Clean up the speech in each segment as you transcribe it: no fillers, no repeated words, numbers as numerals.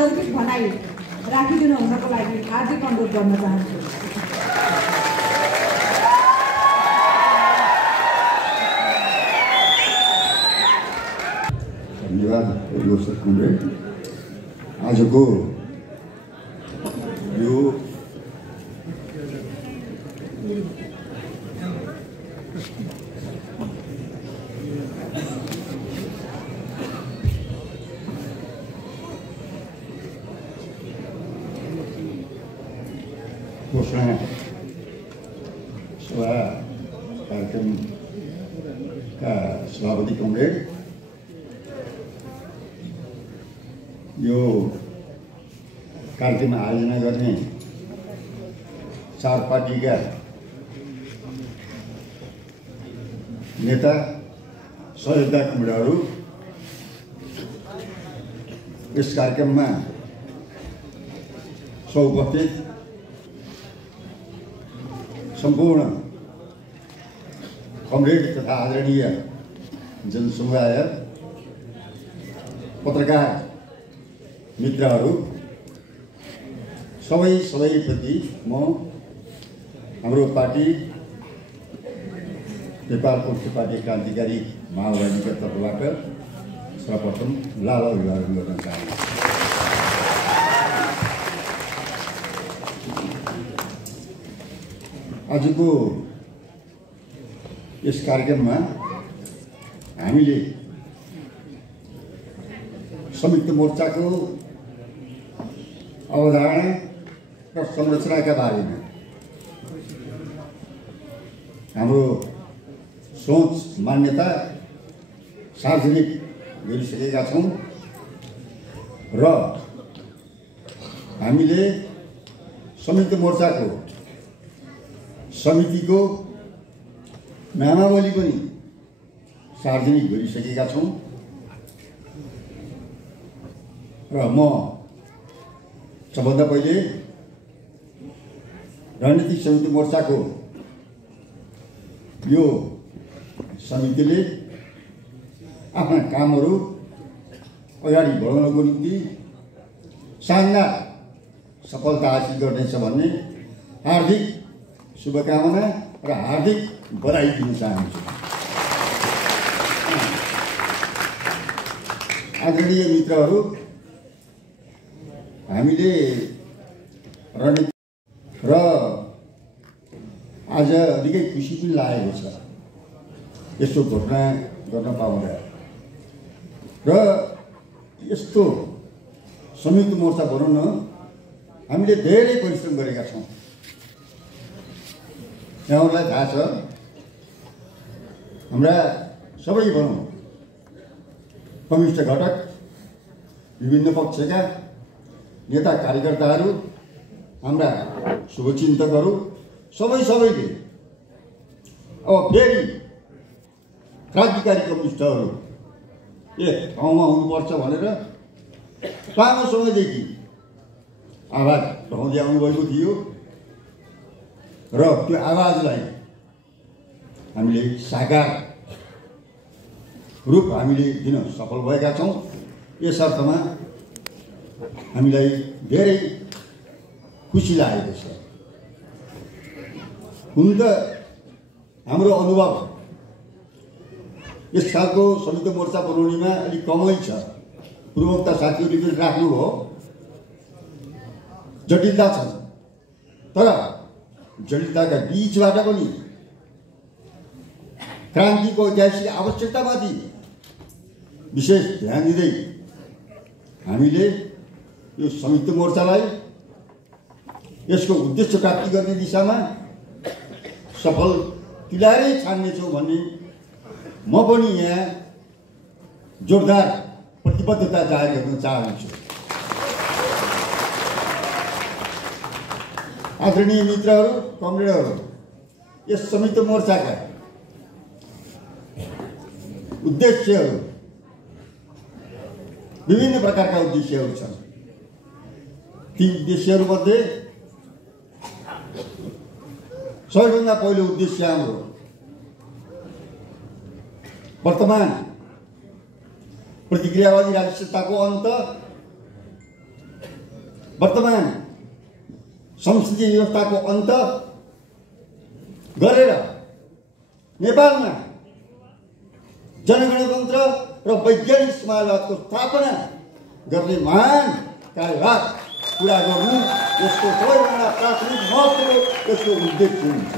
सार्वजनिक भनाइ राखिदिनु हुनको लागि हार्दिक अनुरोध गर्न चाहन्छु। धन्यवाद दर्शक कुमार। आजको यो घोषणा सभा कार्यक्रमका सभापति कमरेड यो कार्यक्रम आयोजना गर्ने चार पार्टीका नेता सहयोगका कमरेडहरू, यस कार्यक्रममा उपस्थित सम्पूर्ण कमरेड तथा आदरणीय जनसमुदाय, पत्रकार मित्रहरू, सबैप्रति म हाम्रो पार्टी नेपाल पोषक पार्टी क्रान्तिकारी माओवादीका तर्फबाट सर्वप्रथम लाल अभिवादन गर्न चाहन्छु। आजको यस कार्यक्रममा हामीले संयुक्त मोर्चाको अवधारणा र संरचनाका बारेमा हाम्रो सोच मान्यता सार्वजनिक गरिसकेका छौँ र हामीले संयुक्त मोर्चाको समितिको नामावली पनि सार्वजनिक गरिसकेका छौँ र म सबभन्दा पहिले रणनीतिक संयुक्त मोर्चाको यो समितिले आफ्ना कामहरू अगाडि बढाउनको निम्ति शानदार सफलता हासिल गर्नेछ भन्ने हार्दिक शुभकामना र हार्दिक बधाई दिन चाहन्छु। आदरणीय मित्रहरू, हामीले रणनीति र आज निकै खुसी पनि लागेको छ यस्तो घोषणा गर्न पाउँदा र यस्तो संयुक्त मोर्चा बनाउन हामीले धेरै परिश्रम गरेका छौँ। यहाँहरूलाई थाहा छ, हाम्रा सबै भनौँ कम्युनिस्ट घटक, विभिन्न पक्षका नेता कार्यकर्ताहरू, हाम्रा शुभचिन्तकहरू सबैले अब फेरि क्रान्तिकारी कम्युनिस्टहरू एक ठाउँमा हुनुपर्छ भनेर लामो समयदेखि आवाज उठाउँदै आउनुभएको थियो र त्यो आवाजलाई हामीले साकार रूप हामीले दिन सफल भएका छौँ। यस अर्थमा हामीलाई धेरै खुसी लागेको छ। हुन त हाम्रो अनुभव यस खालको संयुक्त मोर्चा बनाउनेमा अलिक कमै छ। पूर्वोक्ता साथीहरूले पनि राख्नुभयो, जटिलता छन्, तर जटिलताका बीचबाट पनि क्रान्तिको ऐतिहासिक आवश्यकतामाथि विशेष ध्यान दिँदै हामीले यो संयुक्त मोर्चालाई यसको उद्देश्य प्राप्ति गर्ने दिशामा सफल तुल्यारै छान्नेछौँ भन्ने म पनि यहाँ जोरदार प्रतिबद्धता जाहेर गर्न चाहन्छु। आदरणीय मित्रहरू, कमरेडहरू, यस संयुक्त मोर्चाका उद्देश्यहरू विभिन्न प्रकारका उद्देश्यहरू छन्। ती उद्देश्यहरूमध्ये सबैभन्दा पहिलो उद्देश्य हाम्रो वर्तमान प्रतिक्रियावादी राजनीतिको अन्त वर्तमान संसदीय व्यवस्थाको अन्त गरेर नेपालमा जनगणतन्त्र र वैज्ञानिक समाजवादको स्थापना गर्ने महान कार्यभार पुरा गर्नु यसको सबैभन्दा प्राथमिक महत्त्वको यसको उद्देश्य हुन्छ।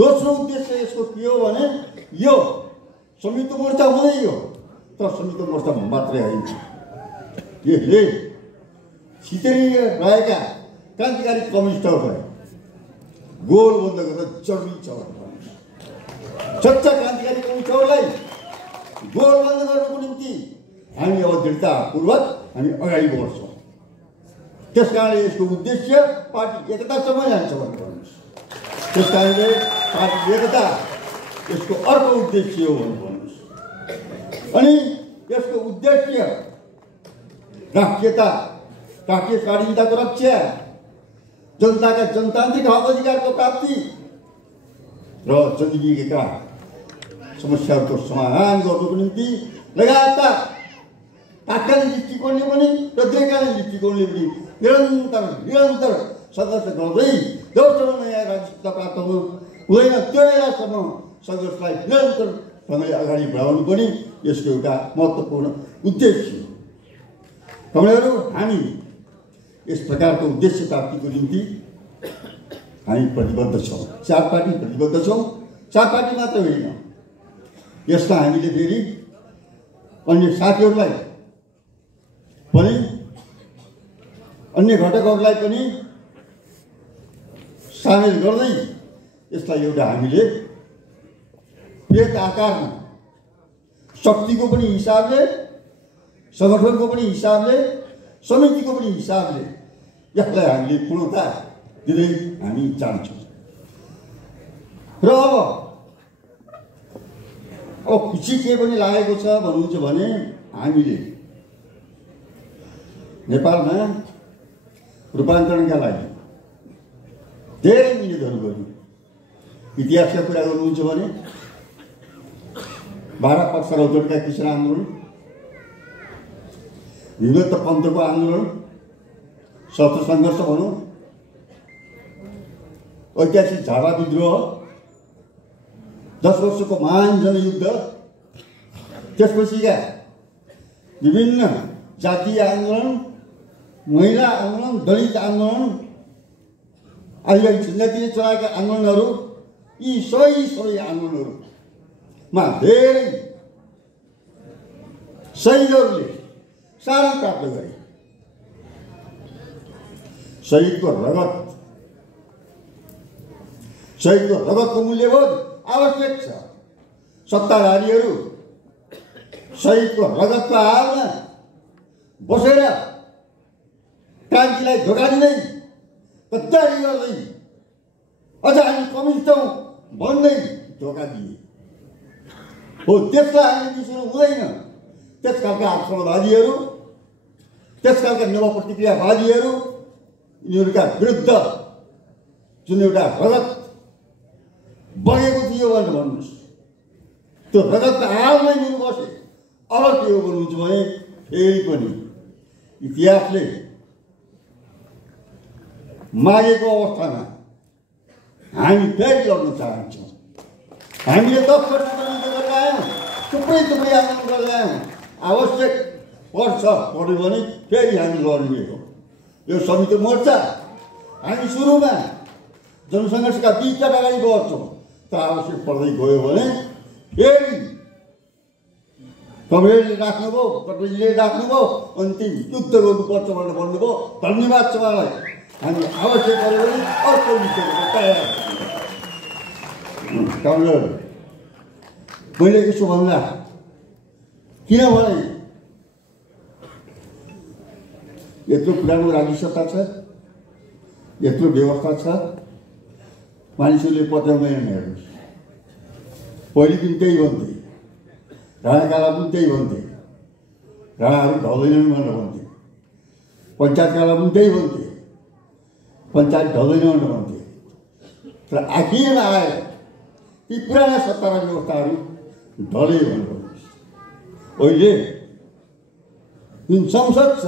दोस्रो उद्देश्य यसको के हो भने यो संयुक्त मोर्चा हुँदै हो, तर संयुक्त मोर्चा मात्रै होइन, यसले सितेरी रहेका क्रान्तिकारी कम्युनिस्टहरूलाई गोल बन्द गर्न जरुरी छ। सच्चा क्रान्तिकारी कम्युनिस्टहरूलाई गोल बन्द गर्नको निम्ति हामी अब दृढतापूर्वक हामी अगाडि बढ्छौँ। त्यस कारणले यसको उद्देश्य पार्टी एकतासम्म जान्छ भन्ने भन्नुहोस्। त्यस कारणले पार्टी एकता यसको अर्को उद्देश्य हो भन्ने भन्नुहोस्। अनि यसको उद्देश्य राष्ट्रियता, राष्ट्रिय स्वाधीनताको रक्षा, जनताका जनतान्त्रिक हक अधिकारको प्राप्ति र जनजीविका समस्याहरूको समाधान गर्नुको निम्ति लगातार तात्कालिक दृष्टिकोणले पनि र दीर्घकालीन दृष्टिकोणले पनि निरन्तर सङ्घर्ष गर्दै जबसम्म नयाँ राजसत्ता प्राप्त हुँदैन त्यो बेलासम्म सङ्घर्षलाई निरन्तर ढङ्गले अगाडि बढाउनु पनि यसको एउटा महत्त्वपूर्ण उद्देश्य हो। तपाईँहरू हामी यस प्रकारको उद्देश्य प्राप्तिको निम्ति हामी प्रतिबद्ध छौँ। चार पार्टी प्रतिबद्ध छौँ। चार पार्टी मात्र होइन, यसमा हामीले फेरि अन्य साथीहरूलाई पनि, अन्य घटकहरूलाई पनि सामेल गर्दै यसलाई एउटा हामीले वृहत आकारमा शक्तिको पनि हिसाबले, सङ्गठनको पनि हिसाबले, समितिको पनि हिसाबले यसलाई हामीले पूर्णता दिँदै हामी जान्छौँ। र अब खुसी के पनि लागेको छ भन्नुहुन्छ भने हामीले नेपालमा रूपान्तरणका लागि धेरै मिहिनेतहरू गर्यौँ। इतिहासका कुरा गर्नुहुन्छ भने 12 पक्ष रौतहटका किसान आन्दोलन, विभक्त पन्थको आन्दोलन, सशस्त्र सङ्घर्ष भनौँ, ऐतिहासिक झापा विद्रोह, 10 वर्षको महान जनयुद्ध, त्यसपछिका विभिन्न जातीय आन्दोलन, महिला आन्दोलन, दलित आन्दोलन, आदिवासी जनजातिले चलाएका आन्दोलनहरू, यी सबै आन्दोलनहरूमा धेरै शहीदहरूले सारा प्राप्त गरे। शहीदको रगतको मूल्यबोध आवश्यक छ। सत्ताधारीहरू शहीदको रगतको हालमा बसेर क्रान्तिलाई धोका दिँदै, गद्दारी गर्दै, अझ हामी कम्युनिस्ट हौँ भन्दै धोका दिए हो। त्यसलाई हामी बिर्सनु हुँदैन। त्यस खालका आक्रमणवादीहरू, त्यस खालका नवप्रतिक्रियावादीहरू, यिनीहरूका विरुद्ध जुन एउटा रगत बगेको थियो भनेर भन्नुहोस्, त्यो रगतको हालमै यिनीहरू बसे। अब के हो भन्नुहुन्छ भने फेरि पनि इतिहासले मागेको अवस्थामा हामी फेरि लड्न चाहन्छौँ। हामीले 10 वर्ष गरेर आयौँ, थुप्रै आन्दोलन गरेर आयौँ। आवश्यक पऱ्यो भने फेरि हामी लड्ने हो। यो संयुक्त मोर्चा हामी सुरुमा जनसङ्घर्षका 20 अगाडि बढ्छौँ, तर आवश्यक पर्दै गयो भने फेरि तपाईँहरूले राख्नुभयो, तपाईँले राख्नुभयो, अन्तिम युद्ध गर्नुपर्छ भनेर भन्नुभयो। धन्यवाद छ उहाँलाई। हामी आवश्यक पऱ्यो भने अर्को विषयको तयार। तपाईँहरू मैले यसो भन्दा किनभने यत्रो पुरानो राज्य सत्ता छ, यत्रो व्यवस्था छ, मानिसहरूले पत्याउँदैन। हेर्नुहोस्, पहिले पनि त्यही भन्थे, राणाकाला पनि त्यही भन्थे, राणाहरू ढल्दैनन् भनेर भन्थे। पञ्चायतकाला पनि त्यही भन्थे, पञ्चायत ढल्दैन भनेर भन्थे। तर आखिरमा आएर ती पुराना सत्ता र व्यवस्थाहरू ढले भनेर भन्नुहोस्। अहिले जुन संसद छ,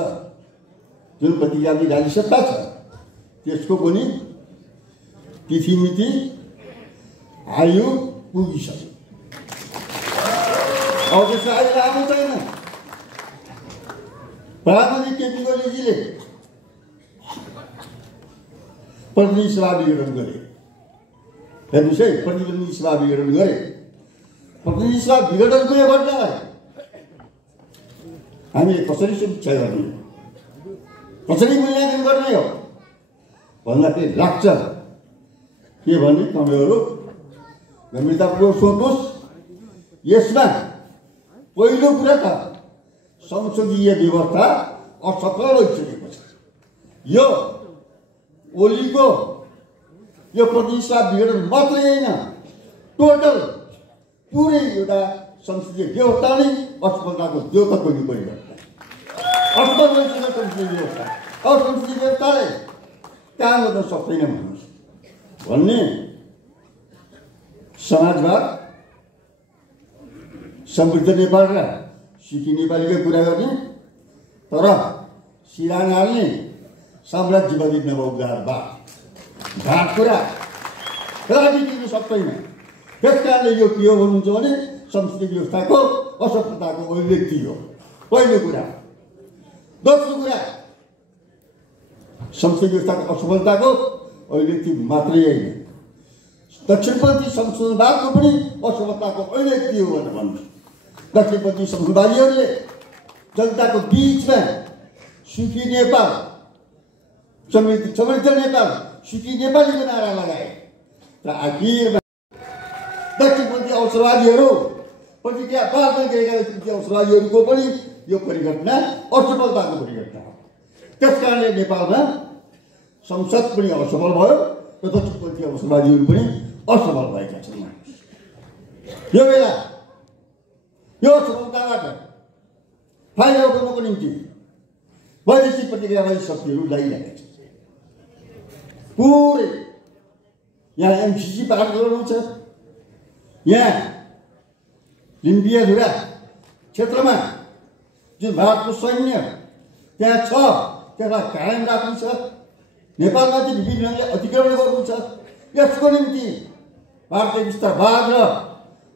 जुन प्रतिज्ञाले गालिसक्दा छ त्यसको पनि तिथि मिति आयु पुगिसक्यो। अब त्यसको आयु लामो छैन। प्रधानमन्त्री केपी ओलीजीले प्रतिनिधि सभा विघटन गरे। हेर्नुहोस् है, प्रतिनिधि सभा विघटन गरे। प्रतिनिधि सभा विघटनको यो घटनालाई हामीले कसरी समीक्षा गर्ने, कसरी मूल्याङ्कन गर्ने हो भन्दाखेरि लाग्छ के भने तपाईँहरू गम्भीरतापूर्वक सोध्नुहोस्। यसमा पहिलो कुरा त संसदीय व्यवस्था असफल भइसकेको छ। यो ओलीको यो प्रतिनिधि सभा विघटन मात्रै होइन, टोटल पुरै एउटा संसदीय व्यवस्था नै असफलताको द्योतक बनि परिवर्तन असफल भइसक्यो संसदीय व्यवस्था। अब संसदीय व्यवस्थाले काम गर्न सक्दैन भन्नुहोस् भन्ने समाजवाद, समृद्ध नेपाल र सुखी नेपालीको कुरा गर्ने तर सिरान हाल्ने साम्राज्यवादी नवउदारवाद भाग कुरा कदापि टिक्न सक्दैन। त्यस कारणले यो के हो भन्नुहुन्छ भने संसदीय व्यवस्थाको असफलताको अभिव्यक्ति हो पहिलो कुरा। दोस्रो कुरा, संसदीय व्यवस्थाको असफलताको अभिव्यक्ति मात्रै होइन, दक्षिणपन्थी संशोधनवादको पनि असफलताको अभिव्यक्ति हो भनेर भन्नुहोस्। दक्षिणपन्थी संशोधनवादीहरूले जनताको बिचमा सुखी नेपाल, समृद्ध नेपाल, सुखी नेपालीको नारा लगाए र आखिरमा दक्षिणपन्थी अवसरवादीहरू प्रतिक्रिया पालन गरेका दक्षिणपन्थी अवसरवादीहरूको पनि यो परिघटना असफलताको परिघटना हो। त्यस कारणले नेपालमा संसद पनि असफल भयो र दक्षिणपन्थी अवसरवादीहरू पनि असफल भएका छन्। यो बेला यो असफलताबाट फाइदा उठाउनको निम्ति वैदेशिक प्रतिक्रियावादी शक्तिहरू लागिरहेका छन्। पुरै यहाँ एमसिसी पार गर्नुहुन्छ, यहाँ लिम्बियाधुरा क्षेत्रमा जुन भारतको सैन्य त्यहाँ छ त्यसलाई कायम राख्नु छ, नेपालमाथि विभिन्न ढङ्गले अतिक्रमण गर्नु छ। यसको निम्ति भारतीय विस्तारवाद र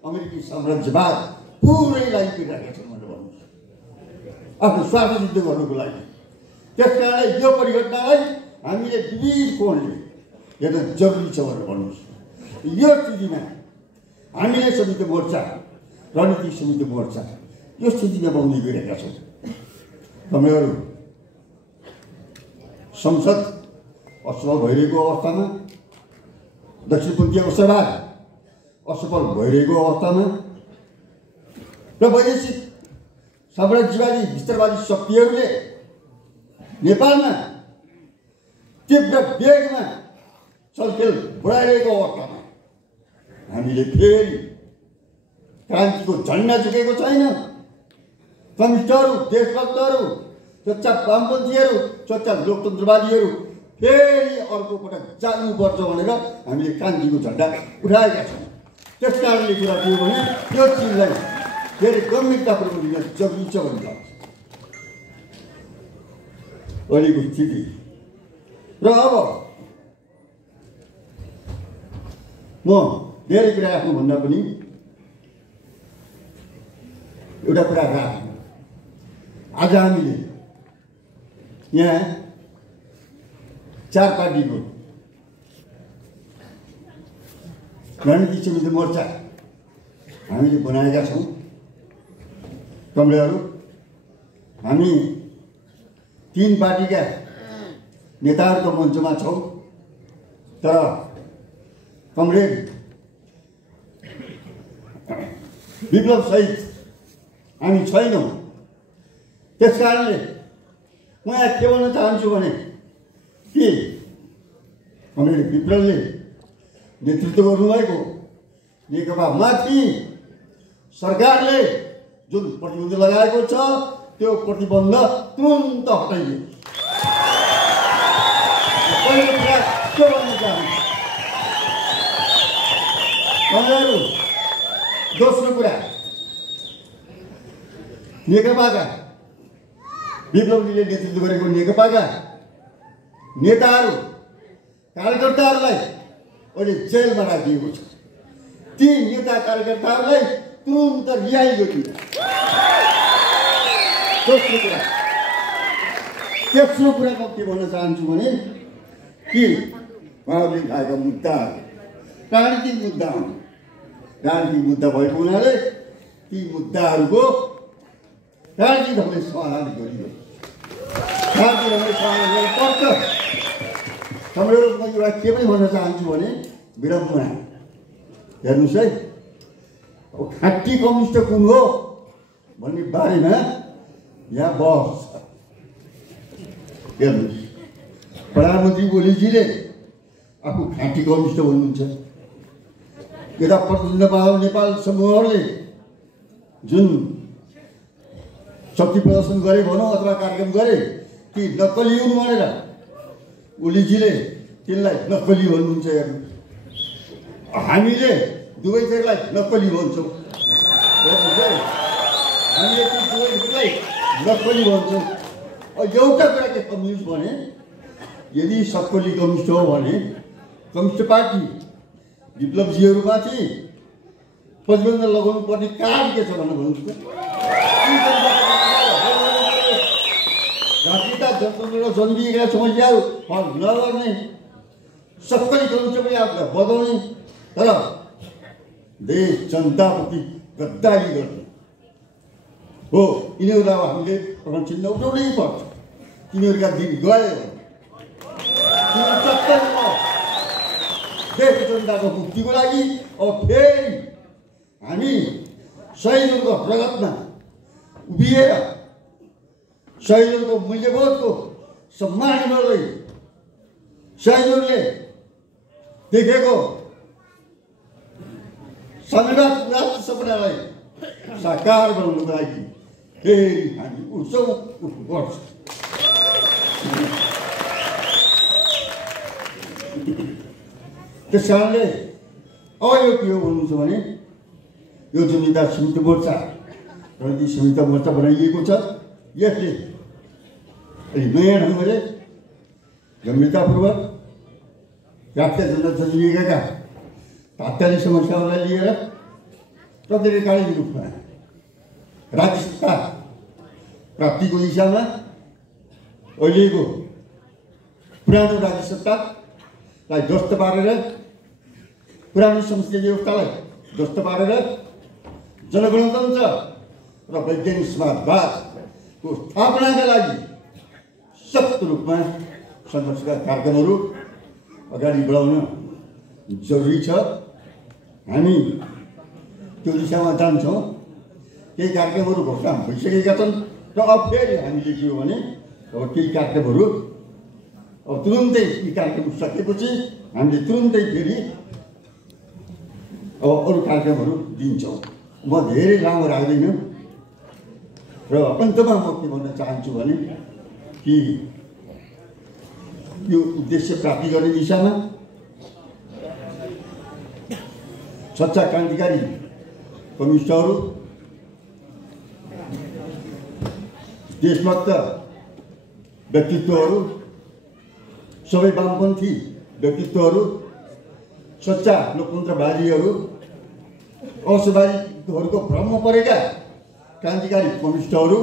अमेरिकी साम्राज्यवाद पुरै लागिरहेका छन् भनेर भन्नुहोस् आफ्नो स्वार्थ सिद्ध गर्नुको लागि। त्यस कारणले यो परिघटनालाई हामीले विविध कोणले हेर्न जरुरी छ भनेर भन्नुहोस्। यो स्थितिमा हामीले संयुक्त मोर्चा, रणनीतिक संयुक्त मोर्चा यो स्थितिमा बन्दै गइरहेका छौँ। तपाईँहरू संसद असफल भइरहेको अवस्थामा, दक्षिणपन्थी अवसरवाद असफल भइरहेको अवस्थामा र वैदेशिक साम्राज्यवादी विस्तारवादी शक्तिहरूले नेपालमा तीव्र वेगमा चलखेल बढाइरहेको अवस्थामा हामीले फेरि क्रान्तिको झन्डा झुकेको छैन। कम्युनिस्टहरू, देशभक्तहरू, चुपचाप वामपन्थीहरू, चुपचाप लोकतन्त्रवादीहरू फेरि अर्को पटक जानुपर्छ भनेर हामीले क्रान्तिको झन्डा उठाएका छौँ। त्यस कारणले कुरा के हो भने यो चिजलाई धेरै गम्भीरतापूर्वक लिन जरुरी छ भन्ने लाग्छ अहिलेको स्थिति। र अब म धेरै कुरा राख्नुभन्दा पनि एउटा कुरा राख्नु। आज हामीले यहाँ 4 पार्टीको रणनीतिक संयुक्त मोर्चा हामीले बनाएका छौँ। कमरेडहरू हामी 3 पार्टीका नेताहरूको मञ्चमा छौँ, तर कमरेड विप्लव सहित हामी छैनौँ। त्यस कारणले म यहाँ के भन्न चाहन्छु भने कि कमरेड विप्लवले नेतृत्व गर्नुभएको नेकपामाथि सरकारले जुन प्रतिबन्ध लगाएको छ त्यो प्रतिबन्ध तुरन्त हटाइदियो। पहिलो कुरा के भन्न चाहन्छु कमरेडहरू। दोस्रो कुरा नेकपाका विप्लवजीले नेतृत्व गरेको नेकपाका नेताहरू कार्यकर्ताहरूलाई अहिले जेलमा राखिएको छ। ती नेता कार्यकर्ताहरूलाई तुरुन्त रिहाई गरियो। तेस्रो कुरा म के भन्न चाहन्छु भने कि उहाँहरूले खाएका मुद्दाहरू राजनीतिक मुद्दा हुन्। राजनीतिक मुद्दा भएको हुनाले ती मुद्दाहरूको राजनीतिक ढङ्गले समाधान गरियो। राजनीतिक ढङ्गले समाधान गर्नुपर्छ। हाम्रो म एउटा के पनि भन्न चाहन्छु भने विडम्बना हेर्नुहोस् है, अब खाँटी कम्युनिस्ट कुन हो भन्ने बारेमा यहाँ बहस छ। हेर्नुहोस्, प्रधानमन्त्री ओलीजीले आफू खाँटी कम्युनिस्ट भन्नुहुन्छ। यता प्रचण्ड बहादुर नेपाल समूहहरूले जुन शक्ति प्रदर्शन गरे भनौँ अथवा कार्यक्रम गरे ती नक्कली हुन् भनेर ओलीजीले त्यसलाई नक्कली भन्नुहुन्छ। हेर्नु, हामीले दुवैजनालाई नक्कली भन्छौँ। हामीले दुवैलाई नक्कली भन्छौँ। एउटा कुरा के कम्युनिस्ट भने यदि सक्कली कम्युनिस्ट हो भने कम्युनिस्ट पार्टी विप्लवजीहरूमाथि प्रतिबन्ध लगाउनु पर्ने कारण के छ भनेर भन्नुहोस्। जातिका जनतन्त्र र जनजीविका समस्याहरू हल नगर्ने, सक्कली कम्युनिस्ट पनि आफूलाई बधाउने, तर देश जनताप्रति गद्दारी गर्ने हो। यिनीहरूलाई अब हामीले प्रदर्शन उठाउनै पर्छ। तिनीहरूका दिन गयो। देश जनताको मुक्तिको लागि अब फेरि हामी शहीदहरूको रगतमा उभिएर शहीदहरूको मूल्यबोधको सम्मान गर्दै शहीदहरूले देखेको संविधान राष्ट्र सपनालाई साकार बनाउनुको लागि फेरि हामी उत्सव उठ्नुपर्छ। त्यस कारणले अब यो के हो भन्नुहुन्छ भने यो जुन एउटा संयुक्त मोर्चा रणनीति संयुक्त मोर्चा बनाइएको छ, यसले नयाँ ढङ्गले गम्भीरतापूर्वक राष्ट्रिय जनजीविकाका तात्कालिक समस्याहरूलाई लिएर प्रत्यक्षकालीन रूपमा राज्य सत्ता प्राप्तिको दिशामा अहिलेको पुरानो राज्य सत्तालाई ध्वस्त पारेर, पुरानो संसदीय व्यवस्थालाई ध्वस्त पारेर जनगणतन्त्र र वैज्ञानिक समाजवादको स्थापनाका लागि सक्त रूपमा सङ्घर्षका कार्यक्रमहरू अगाडि बढाउन जरुरी छ। हामी त्यो दिशामा जान्छौँ। केही कार्यक्रमहरू घोषणा भइसकेका छन् र अब फेरि हामीले के हो भने अब केही कार्यक्रमहरू अब तुरुन्तै यी कार्यक्रम सकेपछि हामीले तुरुन्तै फेरि अब अरू कार्यक्रमहरू दिन्छौँ। म धेरै लामो राख्दिनँ र अन्तमा म के भन्न चाहन्छु भने कि यो उद्देश्य प्राप्ति गर्ने दिशामा सच्चा क्रान्तिकारी कम्युनिस्टहरू, देशभक्त व्यक्तित्वहरू, सबै वामपन्थी व्यक्तित्वहरू, सच्चा लोकतन्त्रवादीहरू, असवादीहरूको भ्रममा परेका क्रान्तिकारी कम्युनिस्टहरू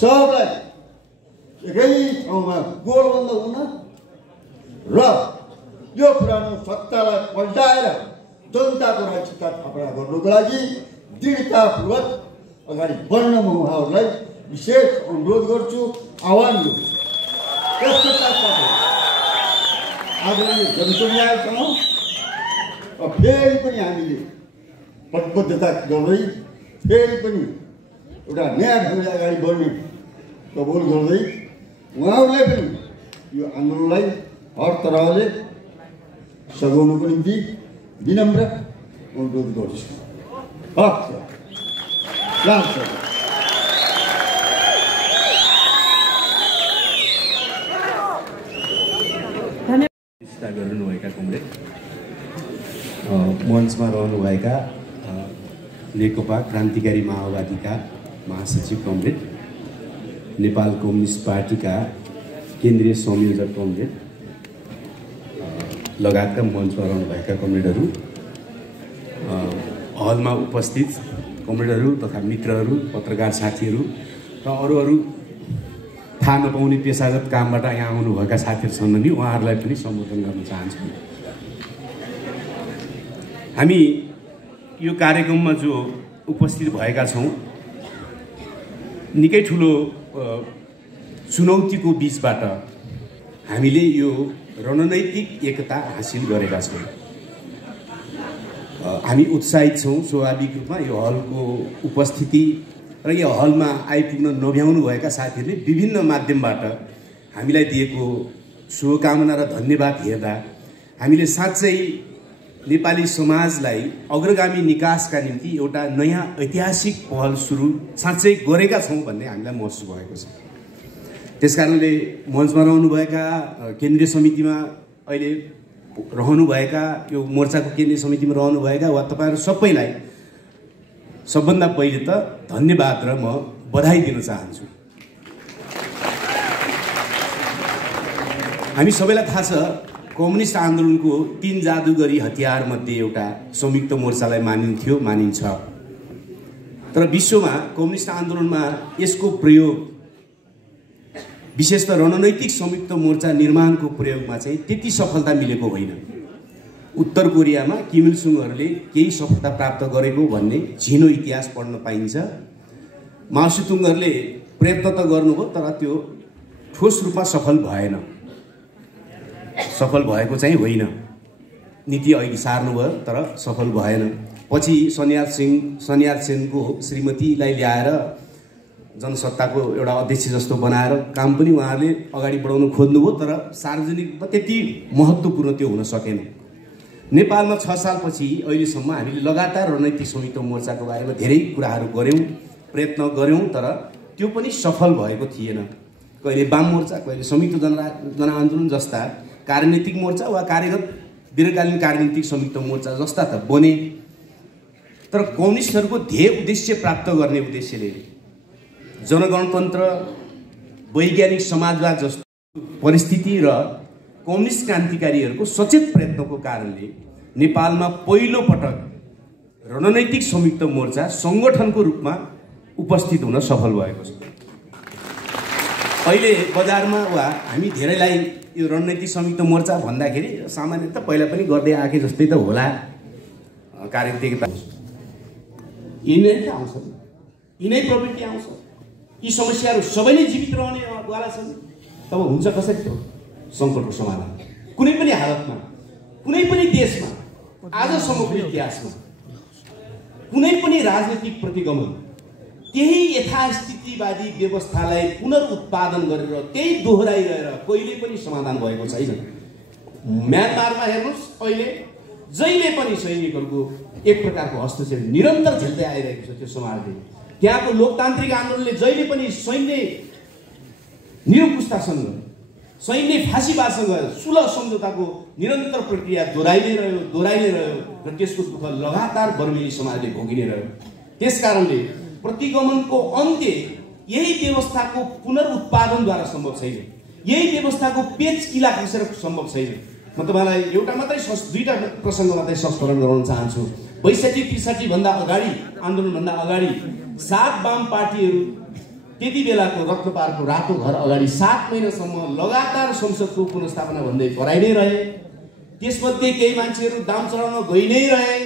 सबलाई एकै ठाउँमा गोलबन्द हुन र यो पुरानो सत्तालाई पल्टाएर जनताको राज्य सत्ता स्थापना गर्नुको लागि दृढतापूर्वक अगाडि बढ्न म उहाँहरूलाई विशेष अनुरोध गर्छु, आह्वान गर्छु। त्यसको साथसाथै आज यो जनसमुदायसँग फेरि पनि हामीले प्रतिबद्धता गर्दै फेरि पनि एउटा नयाँ ढङ्गले अगाडि बढ्ने कबुल गर्दै उहाँहरूलाई पनि यो आन्दोलनलाई हर तरहले सघाउनुको निम्ति विनम्र अनुरोध गर्छु। गर्नुभएका कमरेड, मञ्चमा रहनुभएका नेकपा क्रान्तिकारी माओवादीका महासचिव कमरेड नेपाल कम्युनिस्ट पार्टीका केन्द्रीय संयोजक कमरेड लगायतका मञ्चमा रहनुभएका कमरेडहरू, हलमा उपस्थित कमरेडहरू तथा मित्रहरू, पत्रकार साथीहरू र अरू थाहा नपाउने पेसागत कामबाट यहाँ आउनुभएका साथीहरू छन् भने उहाँहरूलाई पनि सम्बोधन गर्न चाहन्छु। हामी यो कार्यक्रममा जो उपस्थित भएका छौँ, निकै ठुलो चुनौतीको बिचबाट हामीले यो रणनैतिक एकता हासिल गरेका छौँ। हामी उत्साहित छौँ स्वाभाविक रूपमा। यो हलको उपस्थिति र यो हलमा आइपुग्न नभ्याउनुभएका साथीहरूले विभिन्न माध्यमबाट हामीलाई दिएको शुभकामना र धन्यवाद हेर्दा हामीले साँच्चै नेपाली समाजलाई अग्रगामी निकासका निम्ति एउटा नयाँ ऐतिहासिक पहल सुरु साँच्चै गरेका छौँ भन्ने हामीलाई महसुस भएको छ। त्यसकारणले मञ्चमा रहनुभएका, केन्द्रीय समितिमा अहिले रहनुभएका, यो मोर्चाको केन्द्रीय समितिमा रहनुभएका वा तपाईँहरू सबैलाई सबभन्दा पहिले त धन्यवाद र म बधाई दिन चाहन्छु। हामी सबैलाई थाहा छ, कम्युनिस्ट आन्दोलनको 3 जादुगरी हतियारमध्ये एउटा संयुक्त मोर्चालाई मानिन्छ। तर विश्वमा कम्युनिस्ट आन्दोलनमा यसको प्रयोग, विशेषतः रणनैतिक संयुक्त मोर्चा निर्माणको प्रयोगमा चाहिँ त्यति सफलता मिलेको होइन। उत्तर कोरियामा किम इल सुङहरूले केही सफलता प्राप्त गरेको भन्ने झिनो इतिहास पढ्न पाइन्छ। माओ सेतुङहरूले प्रयत्न त गर्नुभयो, तर त्यो ठोस रूपमा सफल भएन। सफल भएको चाहिँ होइन, नीति अघि सार्नुभयो तर सफल भएन। पछि सन्याल सेनको श्रीमतीलाई ल्याएर जनसत्ताको एउटा अध्यक्ष जस्तो बनाएर काम पनि उहाँहरूले अगाडि बढाउन खोज्नुभयो, तर सार्वजनिकमा त्यति महत्त्वपूर्ण त्यो हुन सकेन। नेपालमा 6 सालपछि अहिलेसम्म हामीले लगातार रणनैतिक संयुक्त मोर्चाको बारेमा धेरै कुराहरू गऱ्यौँ, प्रयत्न गऱ्यौँ, तर त्यो पनि सफल भएको थिएन। कहिले वाम मोर्चा, कहिले संयुक्त जनआन्दोलन जस्ता कार्यनीतिक मोर्चा वा कार्यगत दीर्घकालीन कार्यनीतिक संयुक्त मोर्चा जस्ता त बने, तर कम्युनिस्टहरूको ध्येय उद्देश्य प्राप्त गर्ने उद्देश्यले जनगणतन्त्र, वैज्ञानिक समाजवाद जस्तो परिस्थिति र कम्युनिस्ट क्रान्तिकारीहरूको सचेत प्रयत्नको कारणले नेपालमा पहिलो पटक रणनैतिक संयुक्त मोर्चा सङ्गठनको रूपमा उपस्थित हुन सफल भएको छ। अहिले बजारमा वा हामी धेरैलाई यो रणनैतिक संयुक्त मोर्चा भन्दाखेरि सामान्यतः पहिला पनि गर्दै आएकै जस्तै त होला, कार्यनीतिक यिनै आउँछ, यिनै प्रवृत्ति आउँछ। यी समस्याहरू सबै नै जीवित रहनेवाला छन्। तब हुन्छ कसरी त्यो सङ्कटको समाधान? कुनै पनि हालतमा, कुनै पनि देशमा, आजसम्मको इतिहासमा कुनै पनि राजनीतिक प्रतिगमन त्यही यथास्थितिवादी व्यवस्थालाई पुनरुत्पादन गरेर त्यही दोहोऱ्याइरहेर कहिले पनि समाधान भएको छैन। म्यानमारमा हेर्नुहोस्, अहिले जहिले पनि सैनिकहरूको एक प्रकारको हस्तक्षेप निरन्तर झेल्दै आइरहेको छ त्यो समाजले। त्यहाँको लोकतान्त्रिक आन्दोलनले जहिले पनि सैन्य निरङ्कुशतासँग, सैन्य फाँसीवादसँग सुलह सम्झौताको निरन्तर प्रक्रिया दोहोऱ्याइनै रह्यो र त्यसको दुःख लगातार बर्मेली समाजले भोगि नै रह्यो। त्यसकारणले प्रतिगमनको अन्त्य यही व्यवस्थाको पुनरुत्पादनद्वारा सम्भव छैन, यही व्यवस्थाको पेच किला खसेर सम्भव छैन। म तपाईँलाई एउटा मात्रै दुईटा प्रसङ्ग मात्रै संस्मरण गराउन चाहन्छु। 62-63 भन्दा अगाडि, आन्दोलनभन्दा अगाडि 7 वाम पार्टीहरू त्यति बेलाको रत्नपारको रातो घर अगाडि 7 महिनासम्म लगातार संसदको पुनर्स्थापना भन्दै कराइ नै रहे। त्यसमध्ये केही मान्छेहरू दाम चढाउन गइ नै रहे,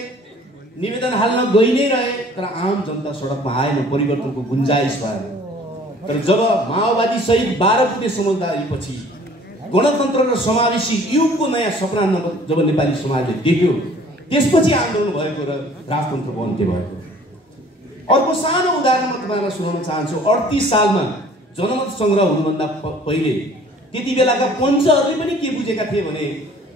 निवेदन हाल्न गइ नै रहे, तर आम जनता सडकमा आएन, परिवर्तनको गुन्जाइस भएन। तर जब माओवादी सहित 12 पुगे समझदारीपछि गणतन्त्र र समावेशी युगको नयाँ सपना जब नेपाली समाजले देख्यो, त्यसपछि आन्दोलन भएको र राजतन्त्रको अन्त्य भएको। अर्को सानो उदाहरण म तपाईँलाई सुनाउन चाहन्छु। 38 सालमा जनमत सङ्ग्रह हुनुभन्दा पहिले त्यति बेलाका पञ्चहरूले पनि के बुझेका थिए भने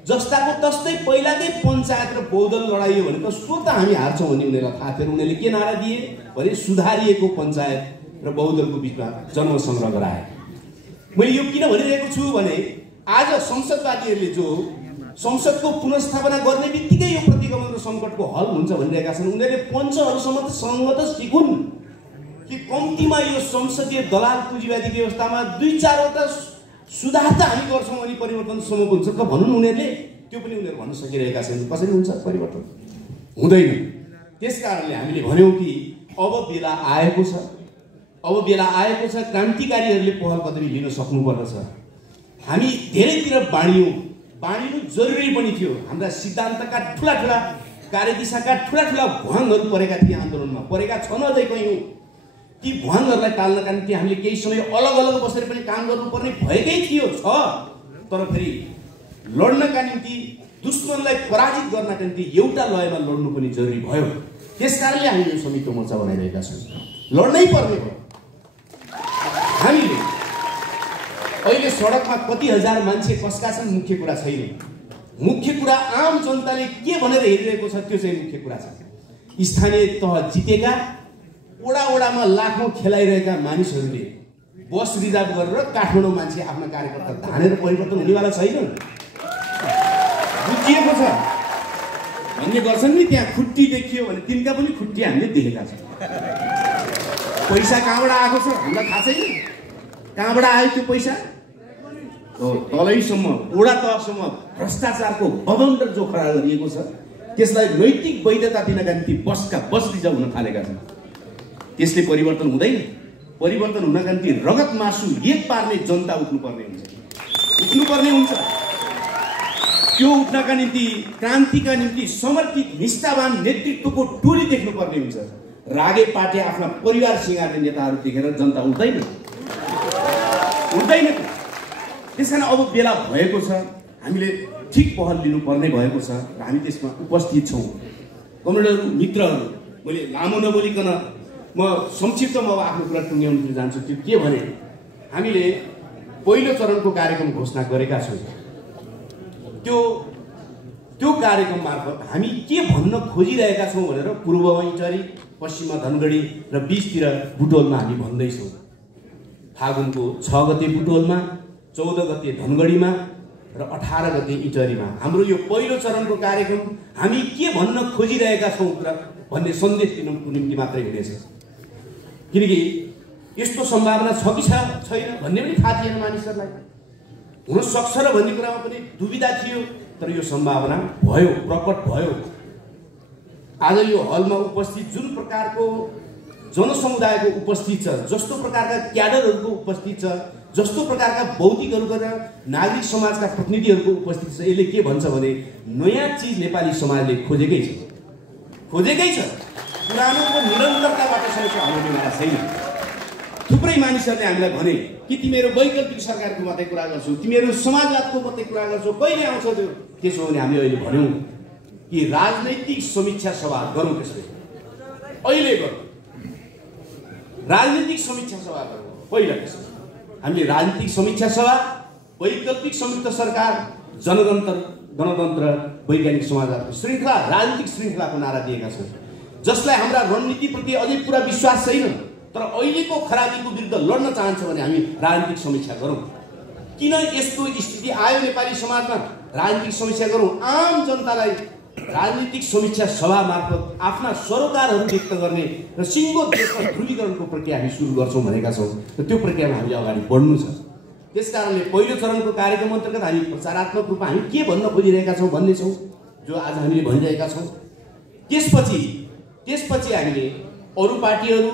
जस्ताको तस्तै पहिलाकै पञ्चायत र बहुदल लडाइयो भने त स्वत हामी हार्छौँ भन्ने उनीहरूलाई थाहा थियो। उनीहरूले के नारा दिए भने सुधारिएको पञ्चायत र बहुदलको बिचमा जनमत सङ्ग्रह गराए। मैले यो किन भनिरहेको छु भने आज संसदवादीहरूले जो संसदको पुनर्स्थापना गर्ने बित्तिकै यो प्रतिगमन र सङ्कटको हल हुन्छ भनिरहेका छन्, उनीहरूले पञ्चहरूसँग त सङ्गत सिकुन्, कि कम्तीमा यो संसदीय दलाल पुँजीवादी व्यवस्थामा 2-4वटा सुधार त हामी गर्छौँ अनि परिवर्तन सम्भव हुन्छ त भन्नु उनीहरूले, त्यो पनि उनीहरू भन्न सकिरहेका छैनन्। कसरी हुन्छ परिवर्तन? हुँदैन। त्यसकारणले हामीले भन्यौँ कि अब बेला आएको छ, अब बेला आएको छ, क्रान्तिकारीहरूले पहल कदमी लिन सक्नुपर्दछ। हामी धेरैतिर बाँडिनु जरुरी पनि थियो। हाम्रा सिद्धान्तका ठुला कार्यदिशाका ठुला भुवाङहरू परेका थिए, आन्दोलनमा परेका छन् अझै कयौँ। ती भुवाङहरूलाई टाल्नका निम्ति हामीले केही समय अलग अलग बसेर पनि काम गर्नुपर्ने भएकै थियो छ। तर फेरि लड्नका निम्ति, दुश्मनलाई पराजित गर्नका निम्ति एउटा लयमा लड्नु पनि जरुरी भयो। त्यसकारणले हामीले यो संयुक्त मोर्चा बनाइरहेका छौँ। लड्नै पर्ने भयो। हामीले अहिले सडकमा कति हजार मान्छे कसका छन् मुख्य कुरा छैन। मुख्य कुरा आम जनताले के भनेर हेरिरहेको छ त्यो चाहिँ मुख्य कुरा छ। स्थानीय तह जितेका, ओडामा लाखौँ खेलाइरहेका मानिसहरूले बस रिजर्भ गरेर काठमाडौँ मान्छे आफ्ना कार्यकर्ता धानेर परिवर्तन हुनेवाला छैन। बुझिएको छ भन्ने गर्छन् नि। त्यहाँ खुट्टी देखियो भने तिनका पनि खुट्टी हामीले देखेका छौँ। पैसा कहाँबाट आएको छ हामीलाई थाहा छैन। कहाँबाट आयो त्यो पैसा? तलैसम्म, ओडा तहसम्म भ्रष्टाचारको बवण्डर जो खडा गरिएको छ, त्यसलाई नैतिक वैधता दिनका निम्ति बस रिजर्भ हुन थालेका छन्। त्यसले परिवर्तन हुँदैन। परिवर्तन हुनका निम्ति रगत मासु एक पार्ने जनता उठ्नुपर्ने हुन्छ। त्यो उठ्नका निम्ति, क्रान्तिका निम्ति समर्पित निष्ठावान नेतृत्वको टोली देख्नुपर्ने हुन्छ। रागे पाटे आफ्ना परिवार सिँगार्ने नेताहरू देखेर जनता उठ्दैन। त्यसकारण अब बेला भएको छ, हामीले ठिक पहल लिनुपर्ने भएको छ र हामी त्यसमा उपस्थित छौँ। कमरेडहरू, मित्रहरू, मैले लामो नबोलिकन म संक्षिप्तमा आफ्नो कुरा टुङ्ग्याउन जान्छु। त्यो के भने, हामीले पहिलो चरणको कार्यक्रम घोषणा गरेका छौँ। त्यो कार्यक्रम मार्फत हामी के भन्न खोजिरहेका छौँ भनेर पूर्वमा इटरी, पश्चिममा धनगढी र बीचतिर बुटोलमा हामी भन्दैछौँ। फागुनको 6 गते बुटोलमा, 14 गते धनगढीमा र 18 गते इटरीमा हाम्रो यो पहिलो चरणको कार्यक्रम हामी के भन्न खोजिरहेका छौँ भन्ने सन्देश दिनको निम्ति मात्रै हुनेछ। किनकि यस्तो सम्भावना छ कि छैन भन्ने पनि थाहा थिएन मानिसहरूलाई। हुन सक्छ र भन्ने कुरामा पनि दुविधा थियो। तर यो सम्भावना भयो, प्रकट भयो। आज यो हलमा उपस्थित जुन प्रकारको जनसमुदायको उपस्थित छ, जस्तो प्रकारका क्याडरहरूको उपस्थित छ, जस्तो प्रकारका बौद्धिकहरूका र नागरिक समाजका प्रतिनिधिहरूको उपस्थित छ, यसले के भन्छ भने नयाँ चिज नेपाली समाजले खोजेकै छ। पुरानोको निरन्तरताबाट समस्या हटाउनेवाला छैन। थुप्रै मानिसहरूले हामीलाई भने कि तिमीहरू वैकल्पिक सरकारको मात्रै कुरा गर्छौ, तिमीहरू समाजवादको मात्रै कुरा गर्छौ, कहिले आउँछ त्यो? त्यसो भने हामीले अहिले भन्यौँ कि राजनैतिक समीक्षा सभा गरौँ। त्यसले अहिले गरौँ, राजनीतिक समीक्षा सभा गरौँ। पहिला हामीले राजनीतिक समीक्षा सभा, वैकल्पिक संयुक्त सरकार, गणतन्त्र वैज्ञानिक समाजवादको श्रृङ्खला, राजनीतिक श्रृङ्खलाको नारा दिएका छौँ, जसलाई हाम्रा रणनीतिप्रति अझै पुरा विश्वास छैन। तर अहिलेको खराबीको विरुद्ध लड्न चाहन्छ भने हामी राजनीतिक समीक्षा गरौँ। किन यस्तो स्थिति आयो नेपाली समाजमा? राजनीतिक समीक्षा गरौँ। आम जनतालाई राजनीतिक समीक्षा सभा मार्फत आफ्ना सरोकारहरू व्यक्त गर्ने र सिङ्गो देशमा ध्रुवीकरणको प्रक्रिया हामी सुरु गर्छौँ भनेका छौँ र त्यो प्रक्रियामा हामीले अगाडि बढ्नु छ। त्यसकारणले पहिलो चरणको कार्यक्रम अन्तर्गत हामी प्रचारात्मक रूपमा हामी के भन्न खोजिरहेका छौँ भन्ने छौँ, जो आज हामीले भनिरहेका छौँ। त्यसपछि हामीले अरू पार्टीहरू,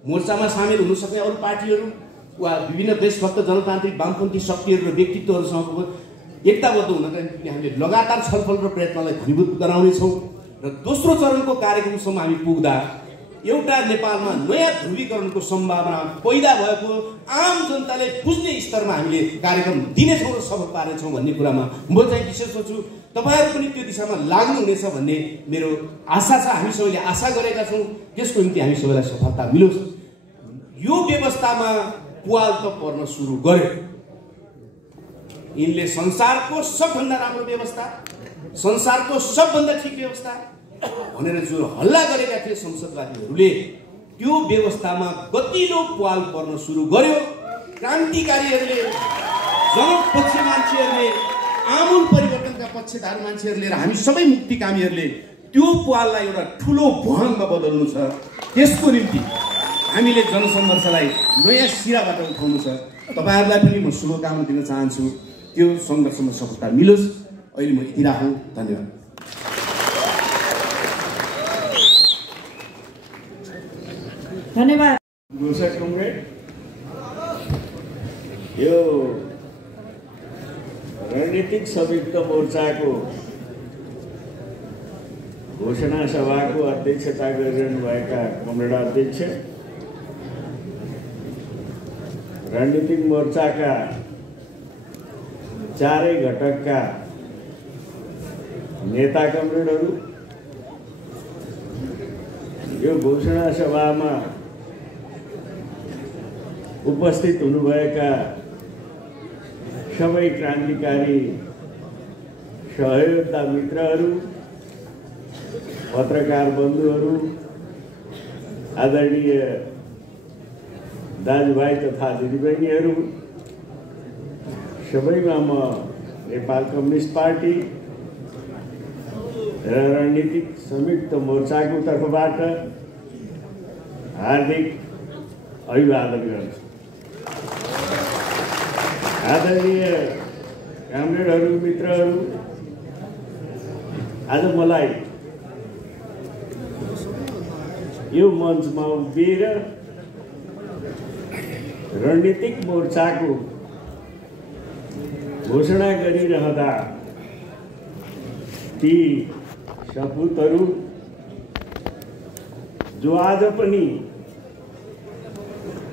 मोर्चामा सामेल हुन सक्ने अरू पार्टीहरू वा विभिन्न देशभक्त जनतान्त्रिक वामपन्थी शक्तिहरू र व्यक्तित्वहरूसँगको एकताबद्ध हुनका निम्ति हामीले लगातार छलफल र प्रयत्नलाई घनीभूत गराउनेछौँ र दोस्रो चरणको कार्यक्रमसम्म हामी पुग्दा एउटा नेपालमा नयाँ ध्रुवीकरणको सम्भावना पैदा भएको आम जनताले बुझ्ने स्तरमा हामीले कार्यक्रम दिनेछौँ र सफल पार्नेछौँ भन्ने कुरामा म चाहिँ विशेष सोच्छु। तपाईँहरू पनि त्यो दिशामा लाग्नुहुनेछ भन्ने मेरो आशा छ। हामी सबैले आशा गरेका छौँ त्यसको निम्ति हामी सबैलाई सफलता मिलोस्। यो व्यवस्थामा पुवाल त पर्न सुरु गर्यो। यिनले संसारको सबभन्दा राम्रो व्यवस्था, संसारको सबभन्दा ठिक व्यवस्था भनेर जो हल्ला गरेका थिए संसदवादीहरूले, त्यो व्यवस्थामा गतिलो पुवाल पर्न सुरु गर्यो। क्रान्तिकारीहरूले, जनपक्षी मान्छेहरूले, आमूल परिवर्तनका पक्षधार मान्छेहरूले र हामी सबै मुक्तिकामीहरूले त्यो पुवाललाई एउटा ठुलो भुवाङमा बदल्नु छ। त्यसको निम्ति हामीले जनसङ्घर्षलाई नयाँ सिराबाट उठाउनु छ। तपाईँहरूलाई पनि म शुभकामना दिन चाहन्छु, त्यो सङ्घर्षमा सफलता मिलोस्। अहिले म यति राखौँ, धन्यवाद। धन्यवाद। घोषक कमरेड, यो रणनीतिक संयुक्त मोर्चाको घोषणा सभाको अध्यक्षता गरिरहनुभएका कमरेड अध्यक्ष, रणनीतिक मोर्चाका चारै घटकका नेता कमरेडहरू, यो घोषणा सभामा उपस्थित हुनुभएका सबै क्रान्तिकारी सहयोद्धा मित्रहरू, पत्रकार बन्धुहरू, आदरणीय दाजुभाइ तथा दिदीबहिनीहरू, सबैमा म नेपाल कम्युनिस्ट पार्टी र रणनीतिक संयुक्त मोर्चाको तर्फबाट हार्दिक अभिवादन गर्छु। आदरणीय कमरेडहरू, मित्रहरू, आज मलाई यो मञ्चमा उभिएर रणनीतिक मोर्चाको घोषणा गरिरहँदा ती सपूतहरू जो आज पनि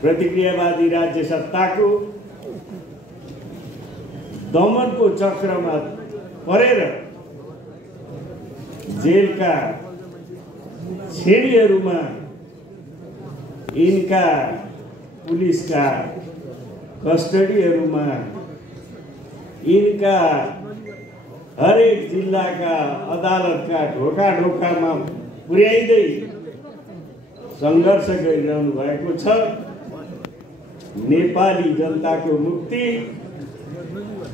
प्रतिक्रियावादी राज्य सत्ताको दमनको चक्रमा परेर जेलका छेडीहरूमा यिनका पुलिसका कस्टडीहरूमा यिनका हरेक जिल्लाका अदालतका ढोका ढोकामा पुर्याइँदै सङ्घर्ष गरिरहनु भएको छ। नेपाली जनताको मुक्ति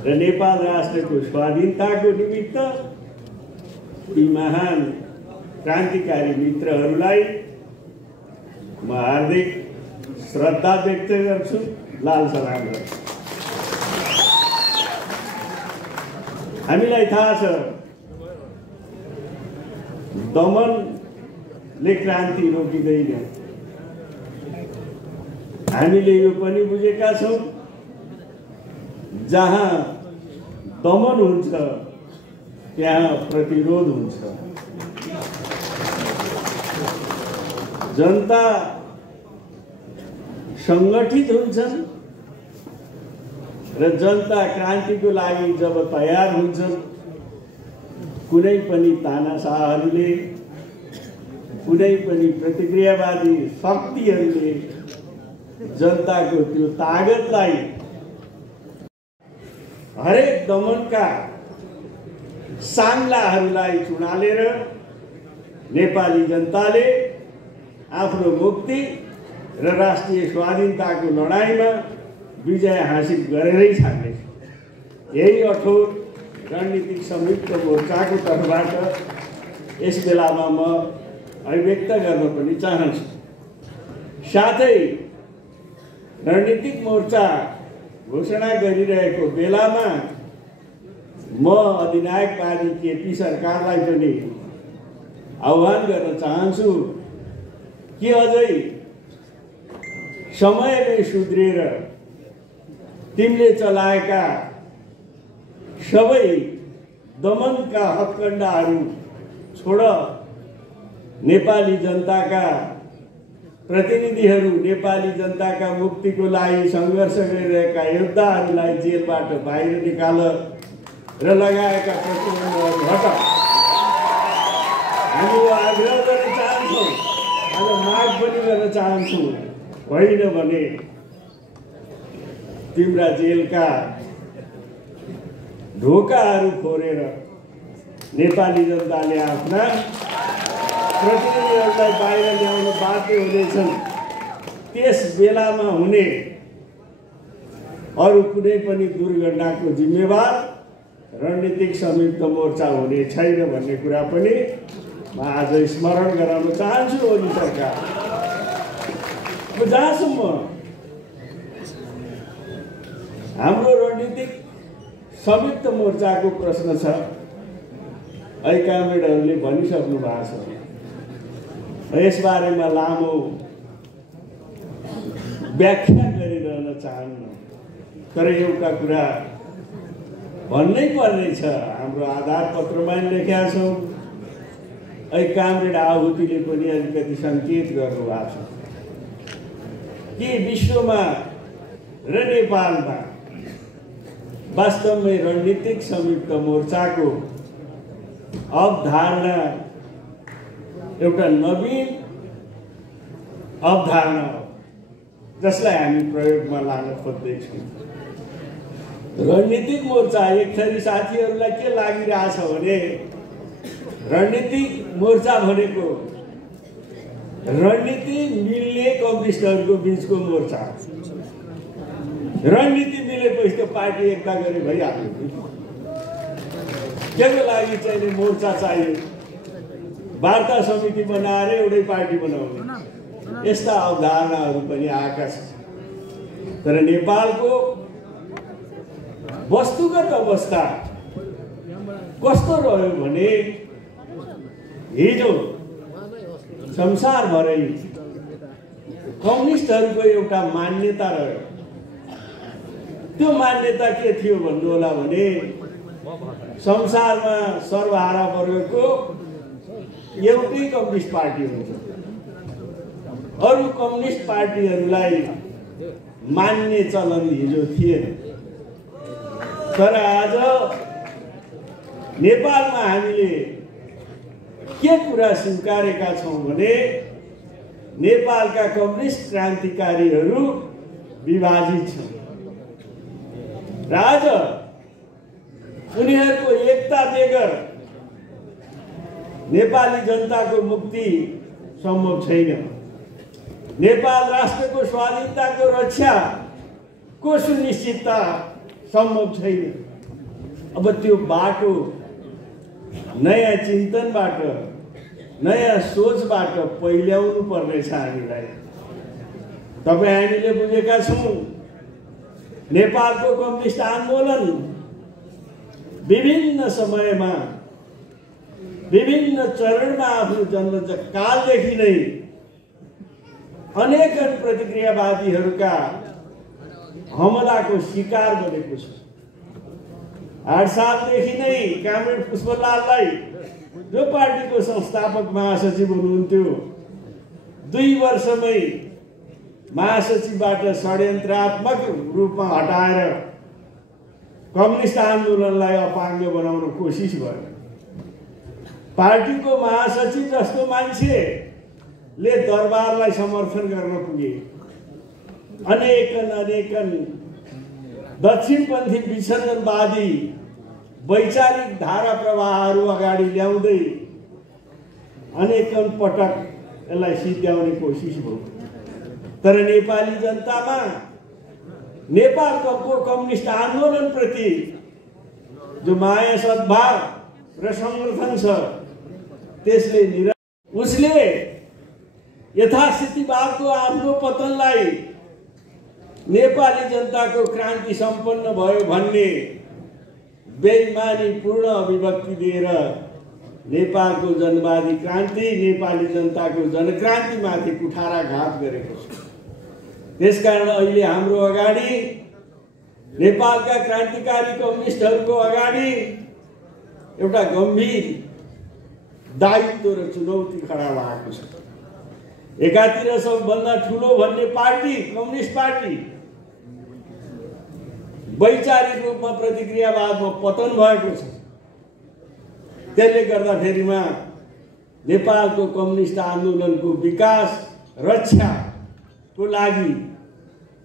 र नेपाल राष्ट्रको स्वाधीनताको निमित्त ती महान क्रान्तिकारी मित्रहरूलाई म हार्दिक श्रद्धा व्यक्त गर्छु, लाल सलाम गर्छु। हामीलाई थाहा छ दमनले क्रान्ति रोकिँदैन। हामीले यो पनि बुझेका छौँ, जहाँ दमन हुन्छ त्यहाँ प्रतिरोध हुन्छ। जनता सङ्गठित हुन्छन् र जनता क्रान्तिको लागि जब तयार हुन्छन्, कुनै पनि तानाशाहहरूले, कुनै पनि प्रतिक्रियावादी शक्तिहरूले जनताको त्यो तागतलाई हरेक दमनका साङ्लाहरूलाई चुडालेर नेपाली जनताले आफ्नो मुक्ति र राष्ट्रिय स्वाधीनताको लडाइँमा विजय हासिल गरेरै छाड्नेछ। यही अठोट रणनीतिक संयुक्त मोर्चाको तर्फबाट यस बेलामा म अभिव्यक्त गर्न पनि चाहन्छु। साथै रणनीतिक मोर्चा घोषणा गरिरहेको बेलामा म अधिनायकवादी केपी सरकारलाई पनि आह्वान गर्न चाहन्छु कि अझै समयले सुध्रेर तिमीले चलाएका सबै दमनका हत्कण्डाहरू छोड। नेपाली जनताका प्रतिनिधिहरू, नेपाली जनताका मुक्तिको लागि सङ्घर्ष गरिरहेका योद्धाहरूलाई जेलबाट बाहिर निकाल र लगाएका प्रतिबन्धहरू हटा। हामी आग्रह गर्न चाहन्छौँ, आज माग पनि गर्न चाहन्छौँ, होइन भने तिम्रा जेलका ढोकाहरू फोरेर नेपाली जनताले आफ्ना प्रतिनिधिहरूलाई बाहिर ल्याउन बाध्य हुनेछन्। त्यस बेलामा हुने अरू कुनै पनि दुर्घटनाको जिम्मेवार रणनीतिक संयुक्त मोर्चा हुने छैन भन्ने कुरा पनि म आज स्मरण गराउन चाहन्छु। ओली सरकार, जहाँसम्म हाम्रो रणनीतिक संयुक्त मोर्चाको प्रश्न छ, अहिले कामरेडहरूले भनिसक्नु भएको छ। यसबारेमा लामो व्याख्या गरिरहन चाहन्न, तर एउटा कुरा भन्नै पर्ने छ। हाम्रो आधार पत्रमा लेखेका छौँ, अहिले कामरेड आहुतिले पनि अलिकति सङ्केत गर्नुभएको छ कि विश्वमा र नेपालमा वास्तवमै रणनीतिक संयुक्त मोर्चाको अवधारणा एउटा नवीन अवधारणा हो, जसलाई हामी प्रयोगमा लान खोज्दैछौँ। रणनीतिक मोर्चा एक थरी साथीहरूलाई के लागिरहेछ भने रणनीतिक मोर्चा भनेको रणनीति मिल्ने कम्युनिस्टहरूको बिचको मोर्चा। रणनीति मिलेपछि त पार्टी एकता गरे भइहाल्यो। केको लागि चाहिने मोर्चा चाहियो? वार्ता समिति बनाएर एउटै पार्टी बनाउने, यस्ता अवधारणाहरू पनि आएका छन्। तर नेपालको वस्तुगत अवस्था कस्तो रह्यो भने हिजो संसारभरै कम्युनिस्टहरूको एउटा मान्यता रह्यो। त्यो मान्यता के थियो भन्नु होला भने संसारमा सर्वहारा वर्गको एउटै कम्युनिस्ट पार्टी हुन्छ, अरू कम्युनिस्ट पार्टीहरूलाई मान्ने चलन हिजो थिएन। तर आज नेपालमा हामीले के कुरा स्वीकारेका छौँ भने नेपालका कम्युनिस्ट क्रान्तिकारीहरू विभाजित छन् र आज उनीहरूको एकता बेगर नेपाली जनताको मुक्ति सम्भव छैन। नेपाल राष्ट्रको स्वाधीनताको रक्षाको सुनिश्चितता सम्भव छैन। अब त्यो बाटो नयाँ चिन्तनबाट, नयाँ सोचबाट पहिल्याउनु पर्नेछ हामीलाई। तपाईँ हामीले बुझेका छौँ नेपालको कम्युनिस्ट आन्दोलन विभिन्न समयमा विभिन्न चरणमा आफ्नो जन्मकालदेखि नै अनेक प्रतिक्रियावादीहरूका हमलाको शिकार बनेको छ। 8 सालदेखि नै कामरेड पुष्पलाललाई, जो पार्टीको संस्थापक महासचिव हुनुहुन्थ्यो, 2 वर्षमै महासचिवबाट षड्यन्त्रात्मक रूपमा हटाएर कम्युनिस्ट आन्दोलनलाई अपाङ्ग बनाउन कोसिस गर्यो। पार्टीको महासचिव जस्तो मान्छेले दरबारलाई समर्थन गर्न पुगे। अनेकन दक्षिणपन्थी विसर्जनवादी वैचारिक धारा प्रवाहहरू अगाडि ल्याउँदै अनेकन पटक यसलाई सिद्ध्याउने कोसिस भयो। तर नेपाली जनतामा नेपालको कम्युनिस्ट आन्दोलनप्रति जो माया सद्भाव र समर्थन छ, त्यसले उसले यथास्थितिवादको आफ्नो पतनलाई नेपाली जनताको क्रान्ति सम्पन्न भयो भन्ने बेइमानीपूर्ण अभिव्यक्ति दिएर नेपालको जनवादी क्रान्ति, नेपाली जनताको जनक्रान्तिमाथि कुठाराघात गरेको छ। त्यसकारण अहिले हाम्रो अगाडि नेपालका क्रान्तिकारी कम्युनिस्टहरूको अगाडि एउटा गम्भीर दायित्व र चुनौती खडा भएको छ। एकातिर सबभन्दा ठुलो भन्ने पार्टी कम्युनिस्ट पार्टी वैचारिक रूपमा प्रतिक्रियावादमा पतन भएको छ। त्यसले गर्दाखेरिमा नेपालको कम्युनिस्ट आन्दोलनको विकास रक्षाको लागि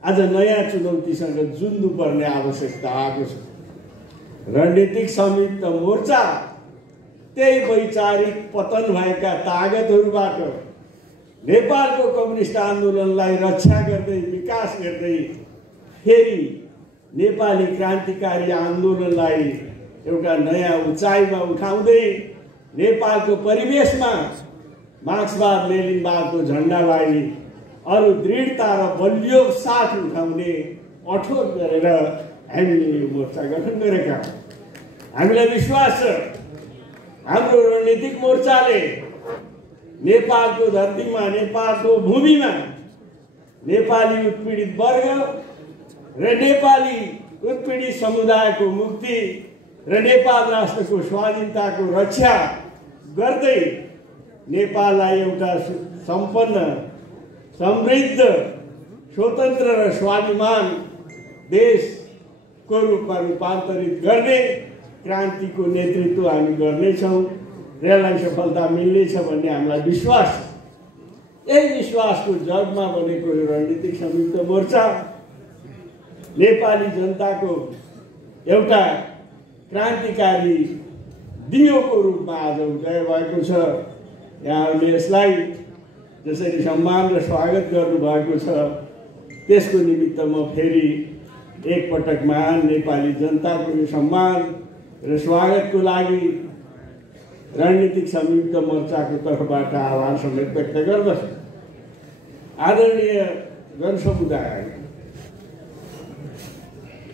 आज नयाँ चुनौतीसँग जुझ्नुपर्ने आवश्यकता आएको छ। रणनीतिक संयुक्त मोर्चा त्यही वैचारिक पतन भएका तागतहरूबाट नेपालको कम्युनिस्ट आन्दोलनलाई रक्षा गर्दै विकास गर्दै फेरि नेपाली क्रान्तिकारी आन्दोलनलाई एउटा नयाँ उचाइमा उठाउँदै नेपालको परिवेशमा मार्क्सवाद लेनिनवादको झन्डालाई अरू दृढता र बलियो साथ उठाउने अठोट गरेर हामीले यो मोर्चा गठन गरेका हौँ। हामीलाई विश्वास छ हाम्रो रणनीतिक मोर्चाले नेपालको धरतीमा, नेपालको भूमिमा नेपाली उत्पीडित वर्ग र नेपाली उत्पीडित समुदायको मुक्ति र नेपाल राष्ट्रको स्वाधीनताको रक्षा गर्दै नेपाललाई एउटा सम्पन्न, समृद्ध, स्वतन्त्र र स्वाभिमान देशको रूपमा रूपान्तरित गर्ने क्रान्तिको नेतृत्व हामी गर्नेछौँ र यसलाई सफलता मिल्नेछ भन्ने हामीलाई विश्वास छ। यही विश्वासको जगमा बनेको यो रणनीतिक संयुक्त मोर्चा नेपाली जनताको एउटा क्रान्तिकारी दियोको रूपमा आज उदय भएको छ। यहाँहरूले यसलाई जसरी सम्मान र स्वागत गर्नुभएको छ त्यसको निमित्त म फेरि एकपटक महान नेपाली जनताको यो सम्मान र स्वागतको लागि रणनीतिक संयुक्त मोर्चाको तर्फबाट आभार समेत व्यक्त गर्दछु। आदरणीय जनसमुदाय,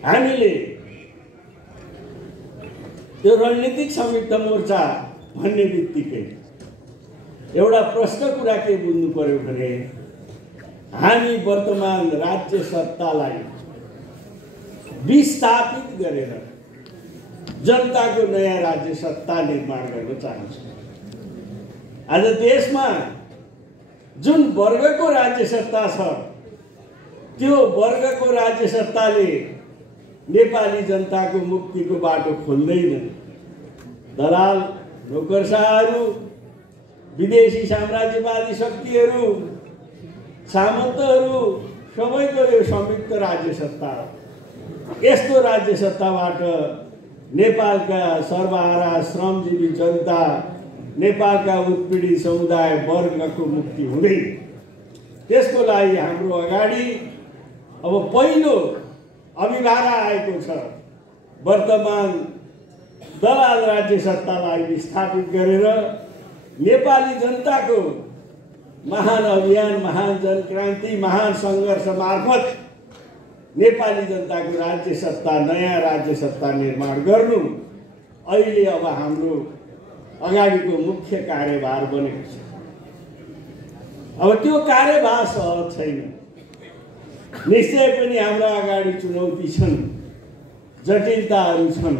हामीले त्यो रणनीतिक संयुक्त मोर्चा भन्ने बित्तिकै एउटा प्रश्न कुरा के बुझ्नु पर्यो भने हामी वर्तमान राज्य सत्तालाई विस्थापित गरेर जनताको नयाँ राज्य सत्ता निर्माण गर्न चाहन्छौँ। आज देशमा जुन वर्गको राज्य सत्ता छ त्यो वर्गको राज्य सत्ताले नेपाली जनताको मुक्तिको बाटो खोल्दैन। दलाल, नोकरशाहहरू, विदेशी साम्राज्यवादी शक्तिहरू, सामन्तहरू सबैको यो संयुक्त राज्य सत्ता हो। यस्तो राज्य सत्ताबाट नेपालका सर्वहारा श्रमजीवी जनता, नेपालका उत्पीडित समुदाय वर्गको मुक्ति हुँदैन। त्यसको लागि हाम्रो अगाडि अब पहिलो अभिभारा आएको छ। वर्तमान दलाल राज्य सत्तालाई विस्थापित गरेर नेपाली जनताको महान अभियान, महान जनक्रान्ति, महान सङ्घर्ष मार्फत नेपाली जनताको राज्य सत्ता, नयाँ राज्य सत्ता निर्माण गर्नु अहिले अब हाम्रो अगाडिको मुख्य कार्यभार बनेको छ। अब त्यो कार्यभार सहज छैन। निश्चय पनि हाम्रा अगाडि चुनौती छन्, जटिलताहरू छन्।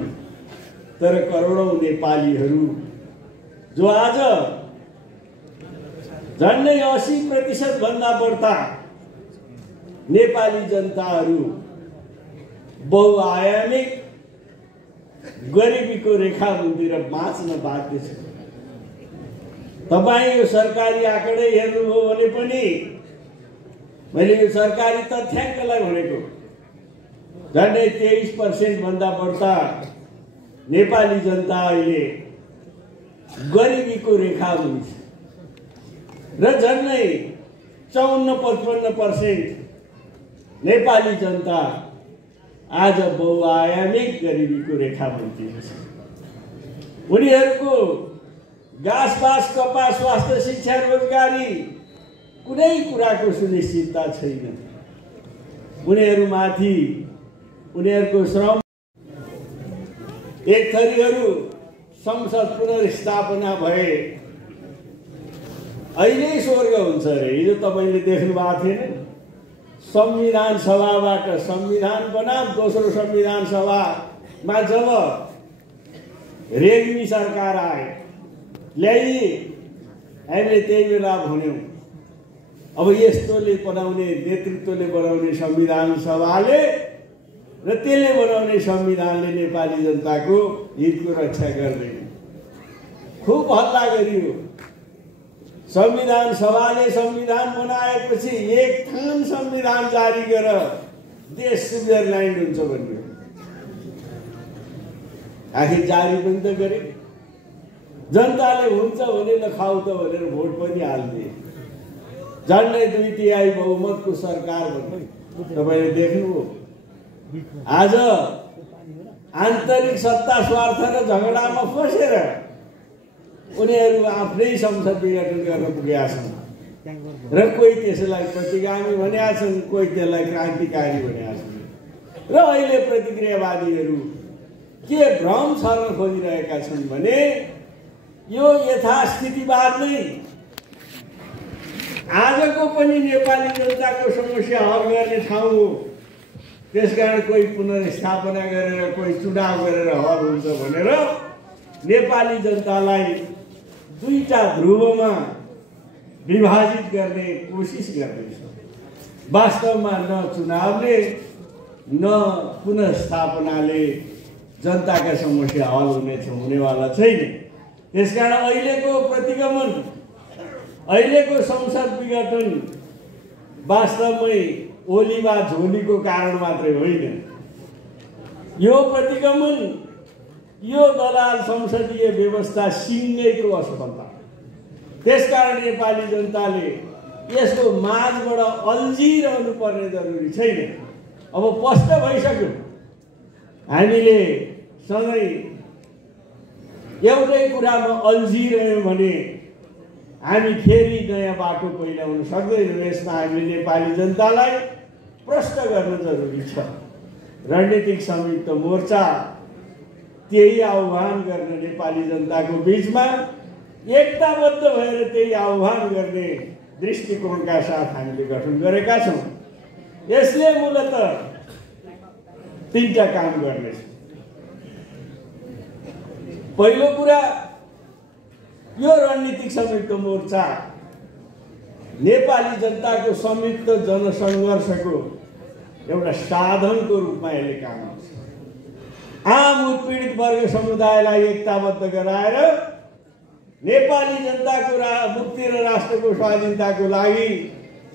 तर करोडौँ नेपालीहरू जो आज झन्डै 80% भन्दा बढ्ता नेपाली जनताहरू बहुआयामिक गरिबीको रेखामुनितिर बाँच्न बाध्य छ। तपाईँ यो सरकारी आँकडै हेर्नुभयो भने पनि मैले यो सरकारी तथ्याङ्कलाई भनेको झन्डै 23% भन्दा बढ्ता नेपाली जनता अहिले गरिबीको रेखामुनि छ र झन्डै 54-55% नेपाली जनता आज बहुआयामिक गरिबीको रेखामुनि छ। उनीहरूको घाँसपास, कपास, स्वास्थ्य, शिक्षा, रोजगारी कुनै कुराको सुनिश्चितता छैन। उनीहरूमाथि उनीहरूको श्रम एक थरीहरू संसद पुनर्स्थापना भए अहिले स्वर्ग हुन्छ अरे। हिजो तपाईँले देख्नु भएको थिएन? संविधान सभाबाट संविधान बनाम दोस्रो संविधान सभामा जब रेग्मी सरकार आए ल्याइए, हामीले त्यही बेला भन्यौँ अब यस्तोले बनाउने, नेतृत्वले बनाउने संविधान सभाले र त्यसले बनाउने संविधानले नेपाली जनताको हितको रक्षा गर्दैन। खुब हल्ला गरियो। संविधान सभाले संविधान बनाएपछि एक थान संविधान जारी गर देश स्विजरल्यान्ड हुन्छ भन्यो। आखिर जारी पनि त गरे। जनताले हुन्छ भने ल खाऊ त भनेर भोट पनि हाल्दिए। झन्डै 2/3 बहुमतको सरकार भन्ने तपाईँले देख्नुभयो। आज आन्तरिक सत्ता स्वार्थ र झगडामा फसेर उनीहरू आफ्नै संसद विघटन गर्न पुगेका छन्। र कोही त्यसलाई प्रतिगामी भनेका छन्, कोही त्यसलाई क्रान्तिकारी भनेका छन्। र अहिले प्रतिक्रियावादीहरू के भ्रम छर्न खोजिरहेका छन् भने यो यथास्थितिवाद नै आजको पनि नेपाली जनताको समस्या हल गर्ने ठाउँ हो। त्यसकारण कोही पुनर्स्थापना गरेर कोही चुनाव गरेर हल हुन्छ भनेर नेपाली जनतालाई दुईटा ध्रुवमा विभाजित गर्ने कोसिस गर्दैछ। वास्तवमा न चुनावले न पुनर्स्थापनाले जनताका समस्या हल हुनेवाला छैन। त्यसकारण अहिलेको प्रतिगमन, अहिलेको संसद विघटन वास्तवमै ओली वा झोलीको कारण मात्रै होइन। यो प्रतिगमन, यो दलाल संसदीय व्यवस्था सिङ्गैको असफलता। त्यसकारण नेपाली जनताले यसको माझबाट अल्झिरहनु पर्ने जरुरी छैन। अब स्पष्ट भइसक्यो, हामीले सधैँ एउटै कुरामा अल्झिरह्यौँ भने हामी फेरि नयाँ बाटो पहिल्याउन सक्दैनौँ। यसमा हामीले नेपाली जनतालाई प्रश्न गर्न जरुरी छ। रणनीतिक संयुक्त मोर्चा त्यही आह्वान गर्ने, नेपाली जनताको बिचमा एकताबद्ध भएर त्यही आह्वान गर्ने दृष्टिकोणका साथ हामीले गठन गरेका छौँ। यसले मूलतः तीनटा काम गर्नेछ। पहिलो कुरा, यो रणनीतिक संयुक्त मोर्चा नेपाली जनताको संयुक्त जनसङ्घर्षको एउटा साधनको रूपमा यसले काम गर्छ। आम उत्पीडित वर्ग समुदायलाई एकताबद्ध गराएर नेपाली जनताको मुक्ति र राष्ट्रको स्वाधीनताको लागि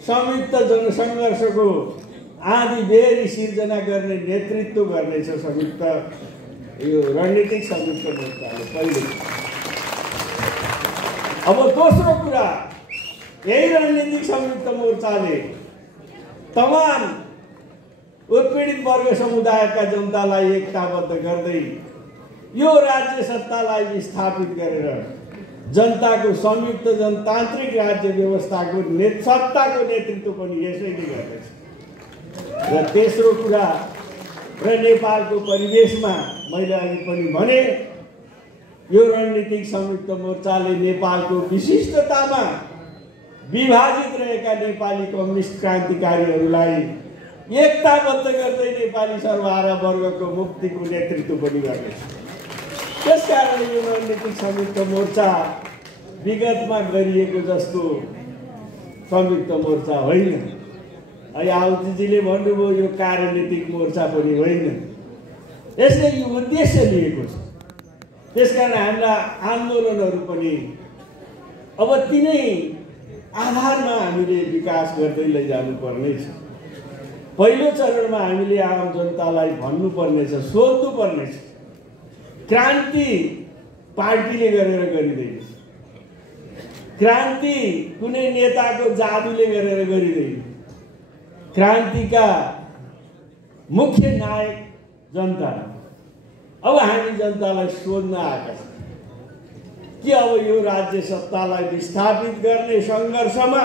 संयुक्त जनसङ्घर्षको आदि बेरी सिर्जना गर्ने नेतृत्व गर्नेछ संयुक्त यो रणनीतिक संयुक्त मोर्चाले पहिले। अब दोस्रो कुरा, यही रणनीतिक संयुक्त मोर्चाले तमाम उत्पीडित वर्ग समुदायका जनतालाई एकताबद्ध गर्दै यो राज्य सत्तालाई विस्थापित गरेर जनताको संयुक्त जनतान्त्रिक राज्य व्यवस्थाको सत्ताको नेतृत्व पनि यसैले गर्दछ। र तेस्रो कुरा, र नेपालको परिवेशमा मैले अघि पनि भने, यो रणनीतिक संयुक्त मोर्चाले नेपालको विशिष्टतामा विभाजित रहेका नेपाली कम्युनिस्ट क्रान्तिकारीहरूलाई एकताबद्ध गर्दै नेपाली सर्वहारा वर्गको मुक्तिको नेतृत्व पनि गर्नेछ। त्यसकारण यो रणनीतिक संयुक्त मोर्चा विगतमा गरिएको जस्तो संयुक्त मोर्चा होइन। आहुतिजीले भन्नुभयो यो कार्यनीतिक मोर्चा पनि होइन। यसले यो उद्देश्य लिएको छ। त्यसकारण हाम्रा आन्दोलनहरू पनि अब तिनै आधारमा हामीले विकास गर्दै लैजानु पर्नेछ। पहिलो चरणमा हामीले आम जनतालाई भन्नुपर्नेछ, सोध्नुपर्नेछ, क्रान्ति पार्टीले गरेर गरिँदैन, क्रान्ति कुनै नेताको जादुले गरेर गरिँदैन। क्रान्तिका मुख्य नायक जनता। अब हामी जनतालाई सोध्न आएका छौँ कि अब यो राज्य सत्तालाई विस्थापित गर्ने सङ्घर्षमा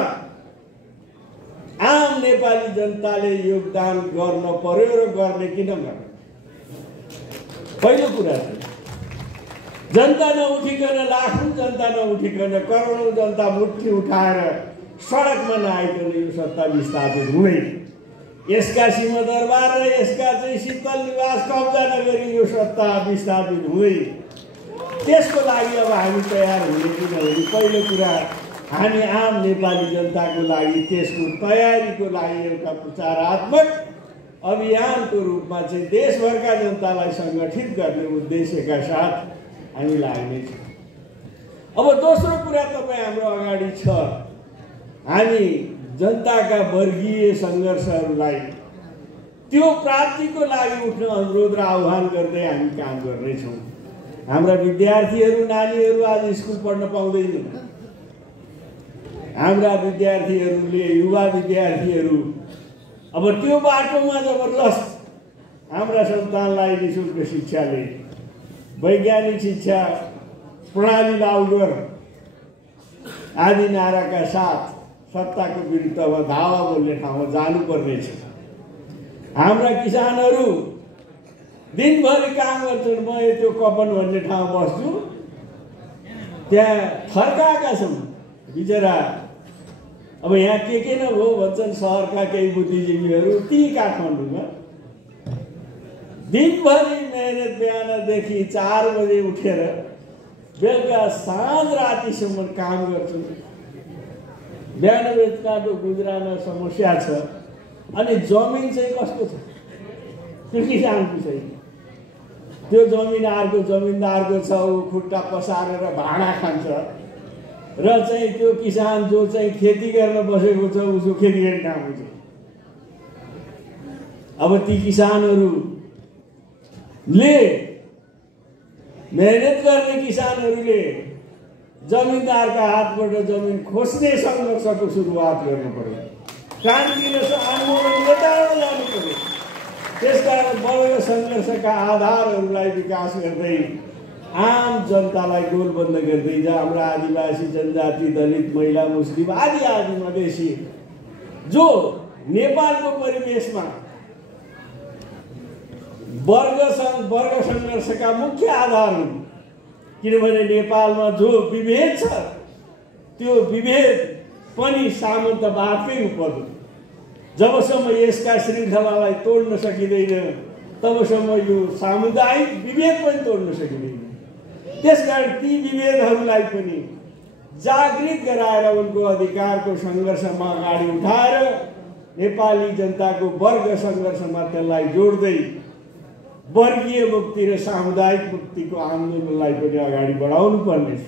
आम नेपाली जनताले योगदान गर्न पर्यो र गर्ने किन गर्ने। पहिलो कुरा चाहिँ जनता नउठिकन, लाखौँ जनता नउठिकन, करोडौँ जनता मुट्ठी उठाएर सडकमा नआइकन यो सत्ता विस्थापित हुँदैन। यसका सिंहदरबार र यसका चाहिँ शीतल निवास कब्जा नगरी यो सत्ता विस्थापित हुँदैन। त्यसको लागि अब हामी तयार हुने किनभने पहिलो कुरा, हामी आम नेपाली जनताको लागि त्यसको तयारीको लागि एउटा प्रचारात्मक अभियानको रूपमा चाहिँ देशभरका जनतालाई सङ्गठित गर्ने उद्देश्यका साथ हामी लाग्नेछौँ। अब दोस्रो कुरा तपाईँ हाम्रो अगाडि छ, हामी जनताका वर्गीय सङ्घर्षहरूलाई त्यो प्राप्तिको लागि उठ्न अनुरोध र आह्वान गर्दै हामी काम गर्नेछौँ। हाम्रा विद्यार्थीहरू, नानीहरू आज स्कुल पढ्न पाउँदैनन्। हाम्रा विद्यार्थीहरूले, युवा विद्यार्थीहरू अब त्यो बाटोमा जबरजस्त हाम्रा सन्तानलाई निःशुल्क शिक्षाले, वैज्ञानिक शिक्षा प्रणाली लागू गर आदि नाराका साथ सत्ताको विरुद्धमा धावा बोल्ने ठाउँमा जानुपर्ने छ। हाम्रा किसानहरू दिनभरि काम गर्छन्। म त्यो कपन भन्ने ठाउँ बस्छु, त्यहाँ थर्काएका छन् बिचरा। अब यहाँ के नभयो भन्छन् सहरका केही बुद्धिजीवीहरू, ती काठमाडौँमा दिनभरि मेहनत बिहानदेखि 4 बजे उठेर बेलुका साँझ रातिसम्म काम गर्छन्। बिहान बेलुकाको गुजरामा समस्या छ। अनि जमिन चाहिँ कसको छ? त्यो किसानको छैन। त्यो जमिन अर्को जमिनदारको छ, ऊ खुट्टा पसारेर भाडा खान्छ। र चाहिँ त्यो किसान जो चाहिँ खेती गर्न बसेको छ, उसको खेती गर्ने काम हुन्छ। अब ती किसानहरूले, मेहनत गर्ने किसानहरूले जमिनदारका हातबाट जमिन खोज्ने सङ्घर्षको सुरुवात गर्नु पर्यो। क्रान्ति र आन्दोलन नेताहरू जानु पर्यो। त्यसकारण वर्ग सङ्घर्षका आधारहरूलाई विकास गर्दै आम जनतालाई गोलबन्द गर्दै हाम्रा आदिवासी, जनजाति, दलित, महिला, मुस्लिम आदि आदि मधेसी जो नेपालको परिवेशमा वर्ग सङ्घर्षका मुख्य आधार हुन्। किनभने नेपालमा जो विभेद छ त्यो विभेद पनि सामन्तवादकै उपर हो। जबसम्म यसका श्रृङ्खलालाई तोड्न सकिँदैन तबसम्म यो सामुदायिक विभेद पनि तोड्न सकिँदैन। त्यसकारण ती विभेदहरूलाई पनि जागृत गराएर उनको अधिकारको सङ्घर्षमा अगाडि उठाएर नेपाली जनताको वर्ग सङ्घर्षमा त्यसलाई जोड्दै वर्गीय मुक्ति र सामुदायिक मुक्तिको आन्दोलनलाई पनि अगाडि बढाउनु पर्ने छ।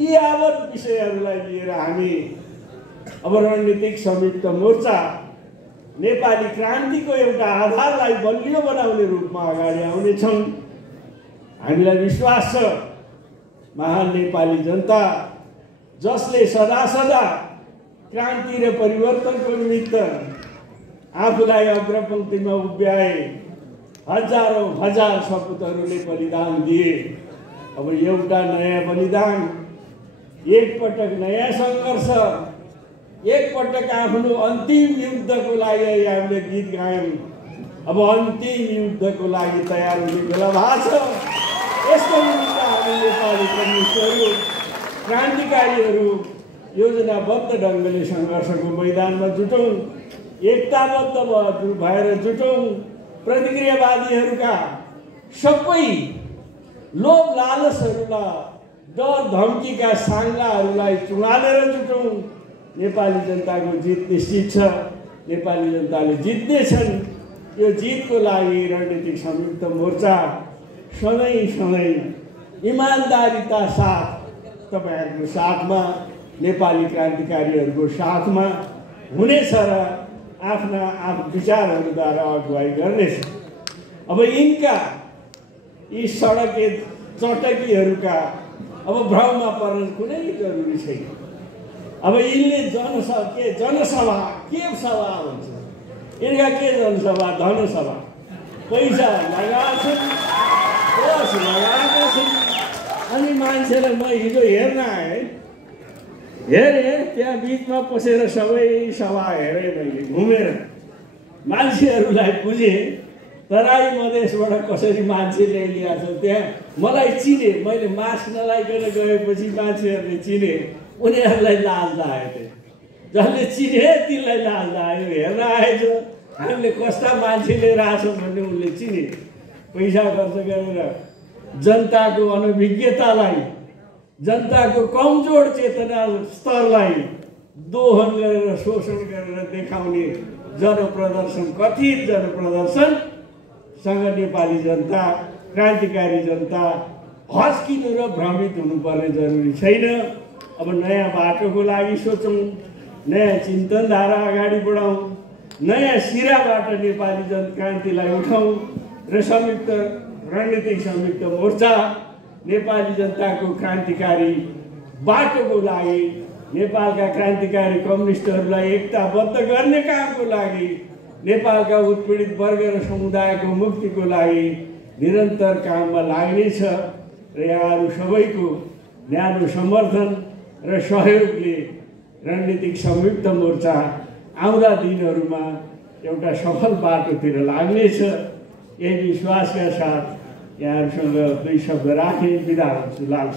यी यावत विषयहरूलाई लिएर हामी अब रणनीतिक संयुक्त मोर्चा नेपाली क्रान्तिको एउटा आधारलाई बलियो बनाउने रूपमा अगाडि आउनेछौँ। हामीलाई विश्वास छ महान नेपाली जनता जसले सदा सदा क्रान्ति र परिवर्तनको निमित्त आफूलाई अग्रपङ्क्तिमा उभ्याए, हजारौं हजार सपुतहरूले बलिदान दिए। अब एउटा नयाँ बलिदान, एकपटक नयाँ सङ्घर्ष, एकपटक आफ्नो अन्तिम युद्धको लागि हामीले गीत गायौँ। अब अन्तिम युद्धको लागि तयार हुने बेला भएको छ। यसको निमित्त हामी नेपाली कम्युनिस्टहरू, क्रान्तिकारीहरू योजनाबद्ध ढङ्गले सङ्घर्षको मैदानमा जुटौँ, एकताबद्ध भएर जुटौँ। प्रतिक्रियावादीहरूका सबै लोभ लालचहरूलाई, डर धम्कीका साङ्लाहरूलाई चुडालेर जुटौँ। नेपाली जनताको जित निश्चित छ। नेपाली जनताले जित्नेछन्। यो जितको लागि रणनीतिक संयुक्त मोर्चा सधैँ इमान्दारिता साथ तपाईँहरूको साथमा, नेपाली क्रान्तिकारीहरूको साथमा हुनेछ र आफ्ना विचारहरूद्वारा अगुवाई गर्नेछ। अब यी सडक चटकीहरूका अब भ्रममा पर्न कुनै जरुरी छैन। अब यिनले जनसभा के सभा भन्छ, यिनका के जनसभा, धनसभा, पैसा लगाएछन्, बस लगाएका छन्। अनि मान्छेलाई म हिजो हेर्न आएँ, हेरेँ त्यहाँ बिचमा पसेर सबै सभा हेरेँ मैले घुमेर, मान्छेहरूलाई बुझेँ। तराई मधेसबाट कसरी मान्छे ल्याइलिएको छ त्यहाँ मलाई चिने। मैले मास्क नलाइकन गएपछि मान्छेहरूले चिने, उनीहरूलाई लाज लाग्यो। जसले चिने तिनलाई लाज लाग्यो। हेर्न आएछ हामीले कस्ता मान्छे लिएर आछौँ भन्ने उनले चिने। पैसा खर्च गरेर जनताको अनभिज्ञतालाई, जनताको कमजोर चेतना स्तरलाई दोहन गरेर शोषण गरेर देखाउने जनप्रदर्शन, कथित जनप्रदर्शनसँग नेपाली जनता, क्रान्तिकारी जनता हस्किनु र भ्रमित हुनुपर्ने जरुरी छैन। अब नयाँ बाटोको लागि सोचौँ, नयाँ चिन्तनधारा अगाडि बढाउँ, नयाँ सिराबाट नेपाली जनक्रान्तिलाई उठाउँ र संयुक्त रणनीतिक संयुक्त मोर्चा नेपाली जनताको क्रान्तिकारी बाटोको लागि, नेपालका क्रान्तिकारी कम्युनिस्टहरूलाई एकताबद्ध गर्ने कामको लागि, नेपालका उत्पीडित वर्ग र समुदायको मुक्तिको लागि निरन्तर काममा लाग्नेछ। र यहाँहरू सबैको न्यानो समर्थन र सहयोगले रणनीतिक संयुक्त मोर्चा आउँदा दिनहरूमा एउटा सफल बाटोतिर लाग्नेछ। यही विश्वासका साथ यहाँहरूसँग दुई शब्द राखेँ, बिदा हुन्छु। लाल।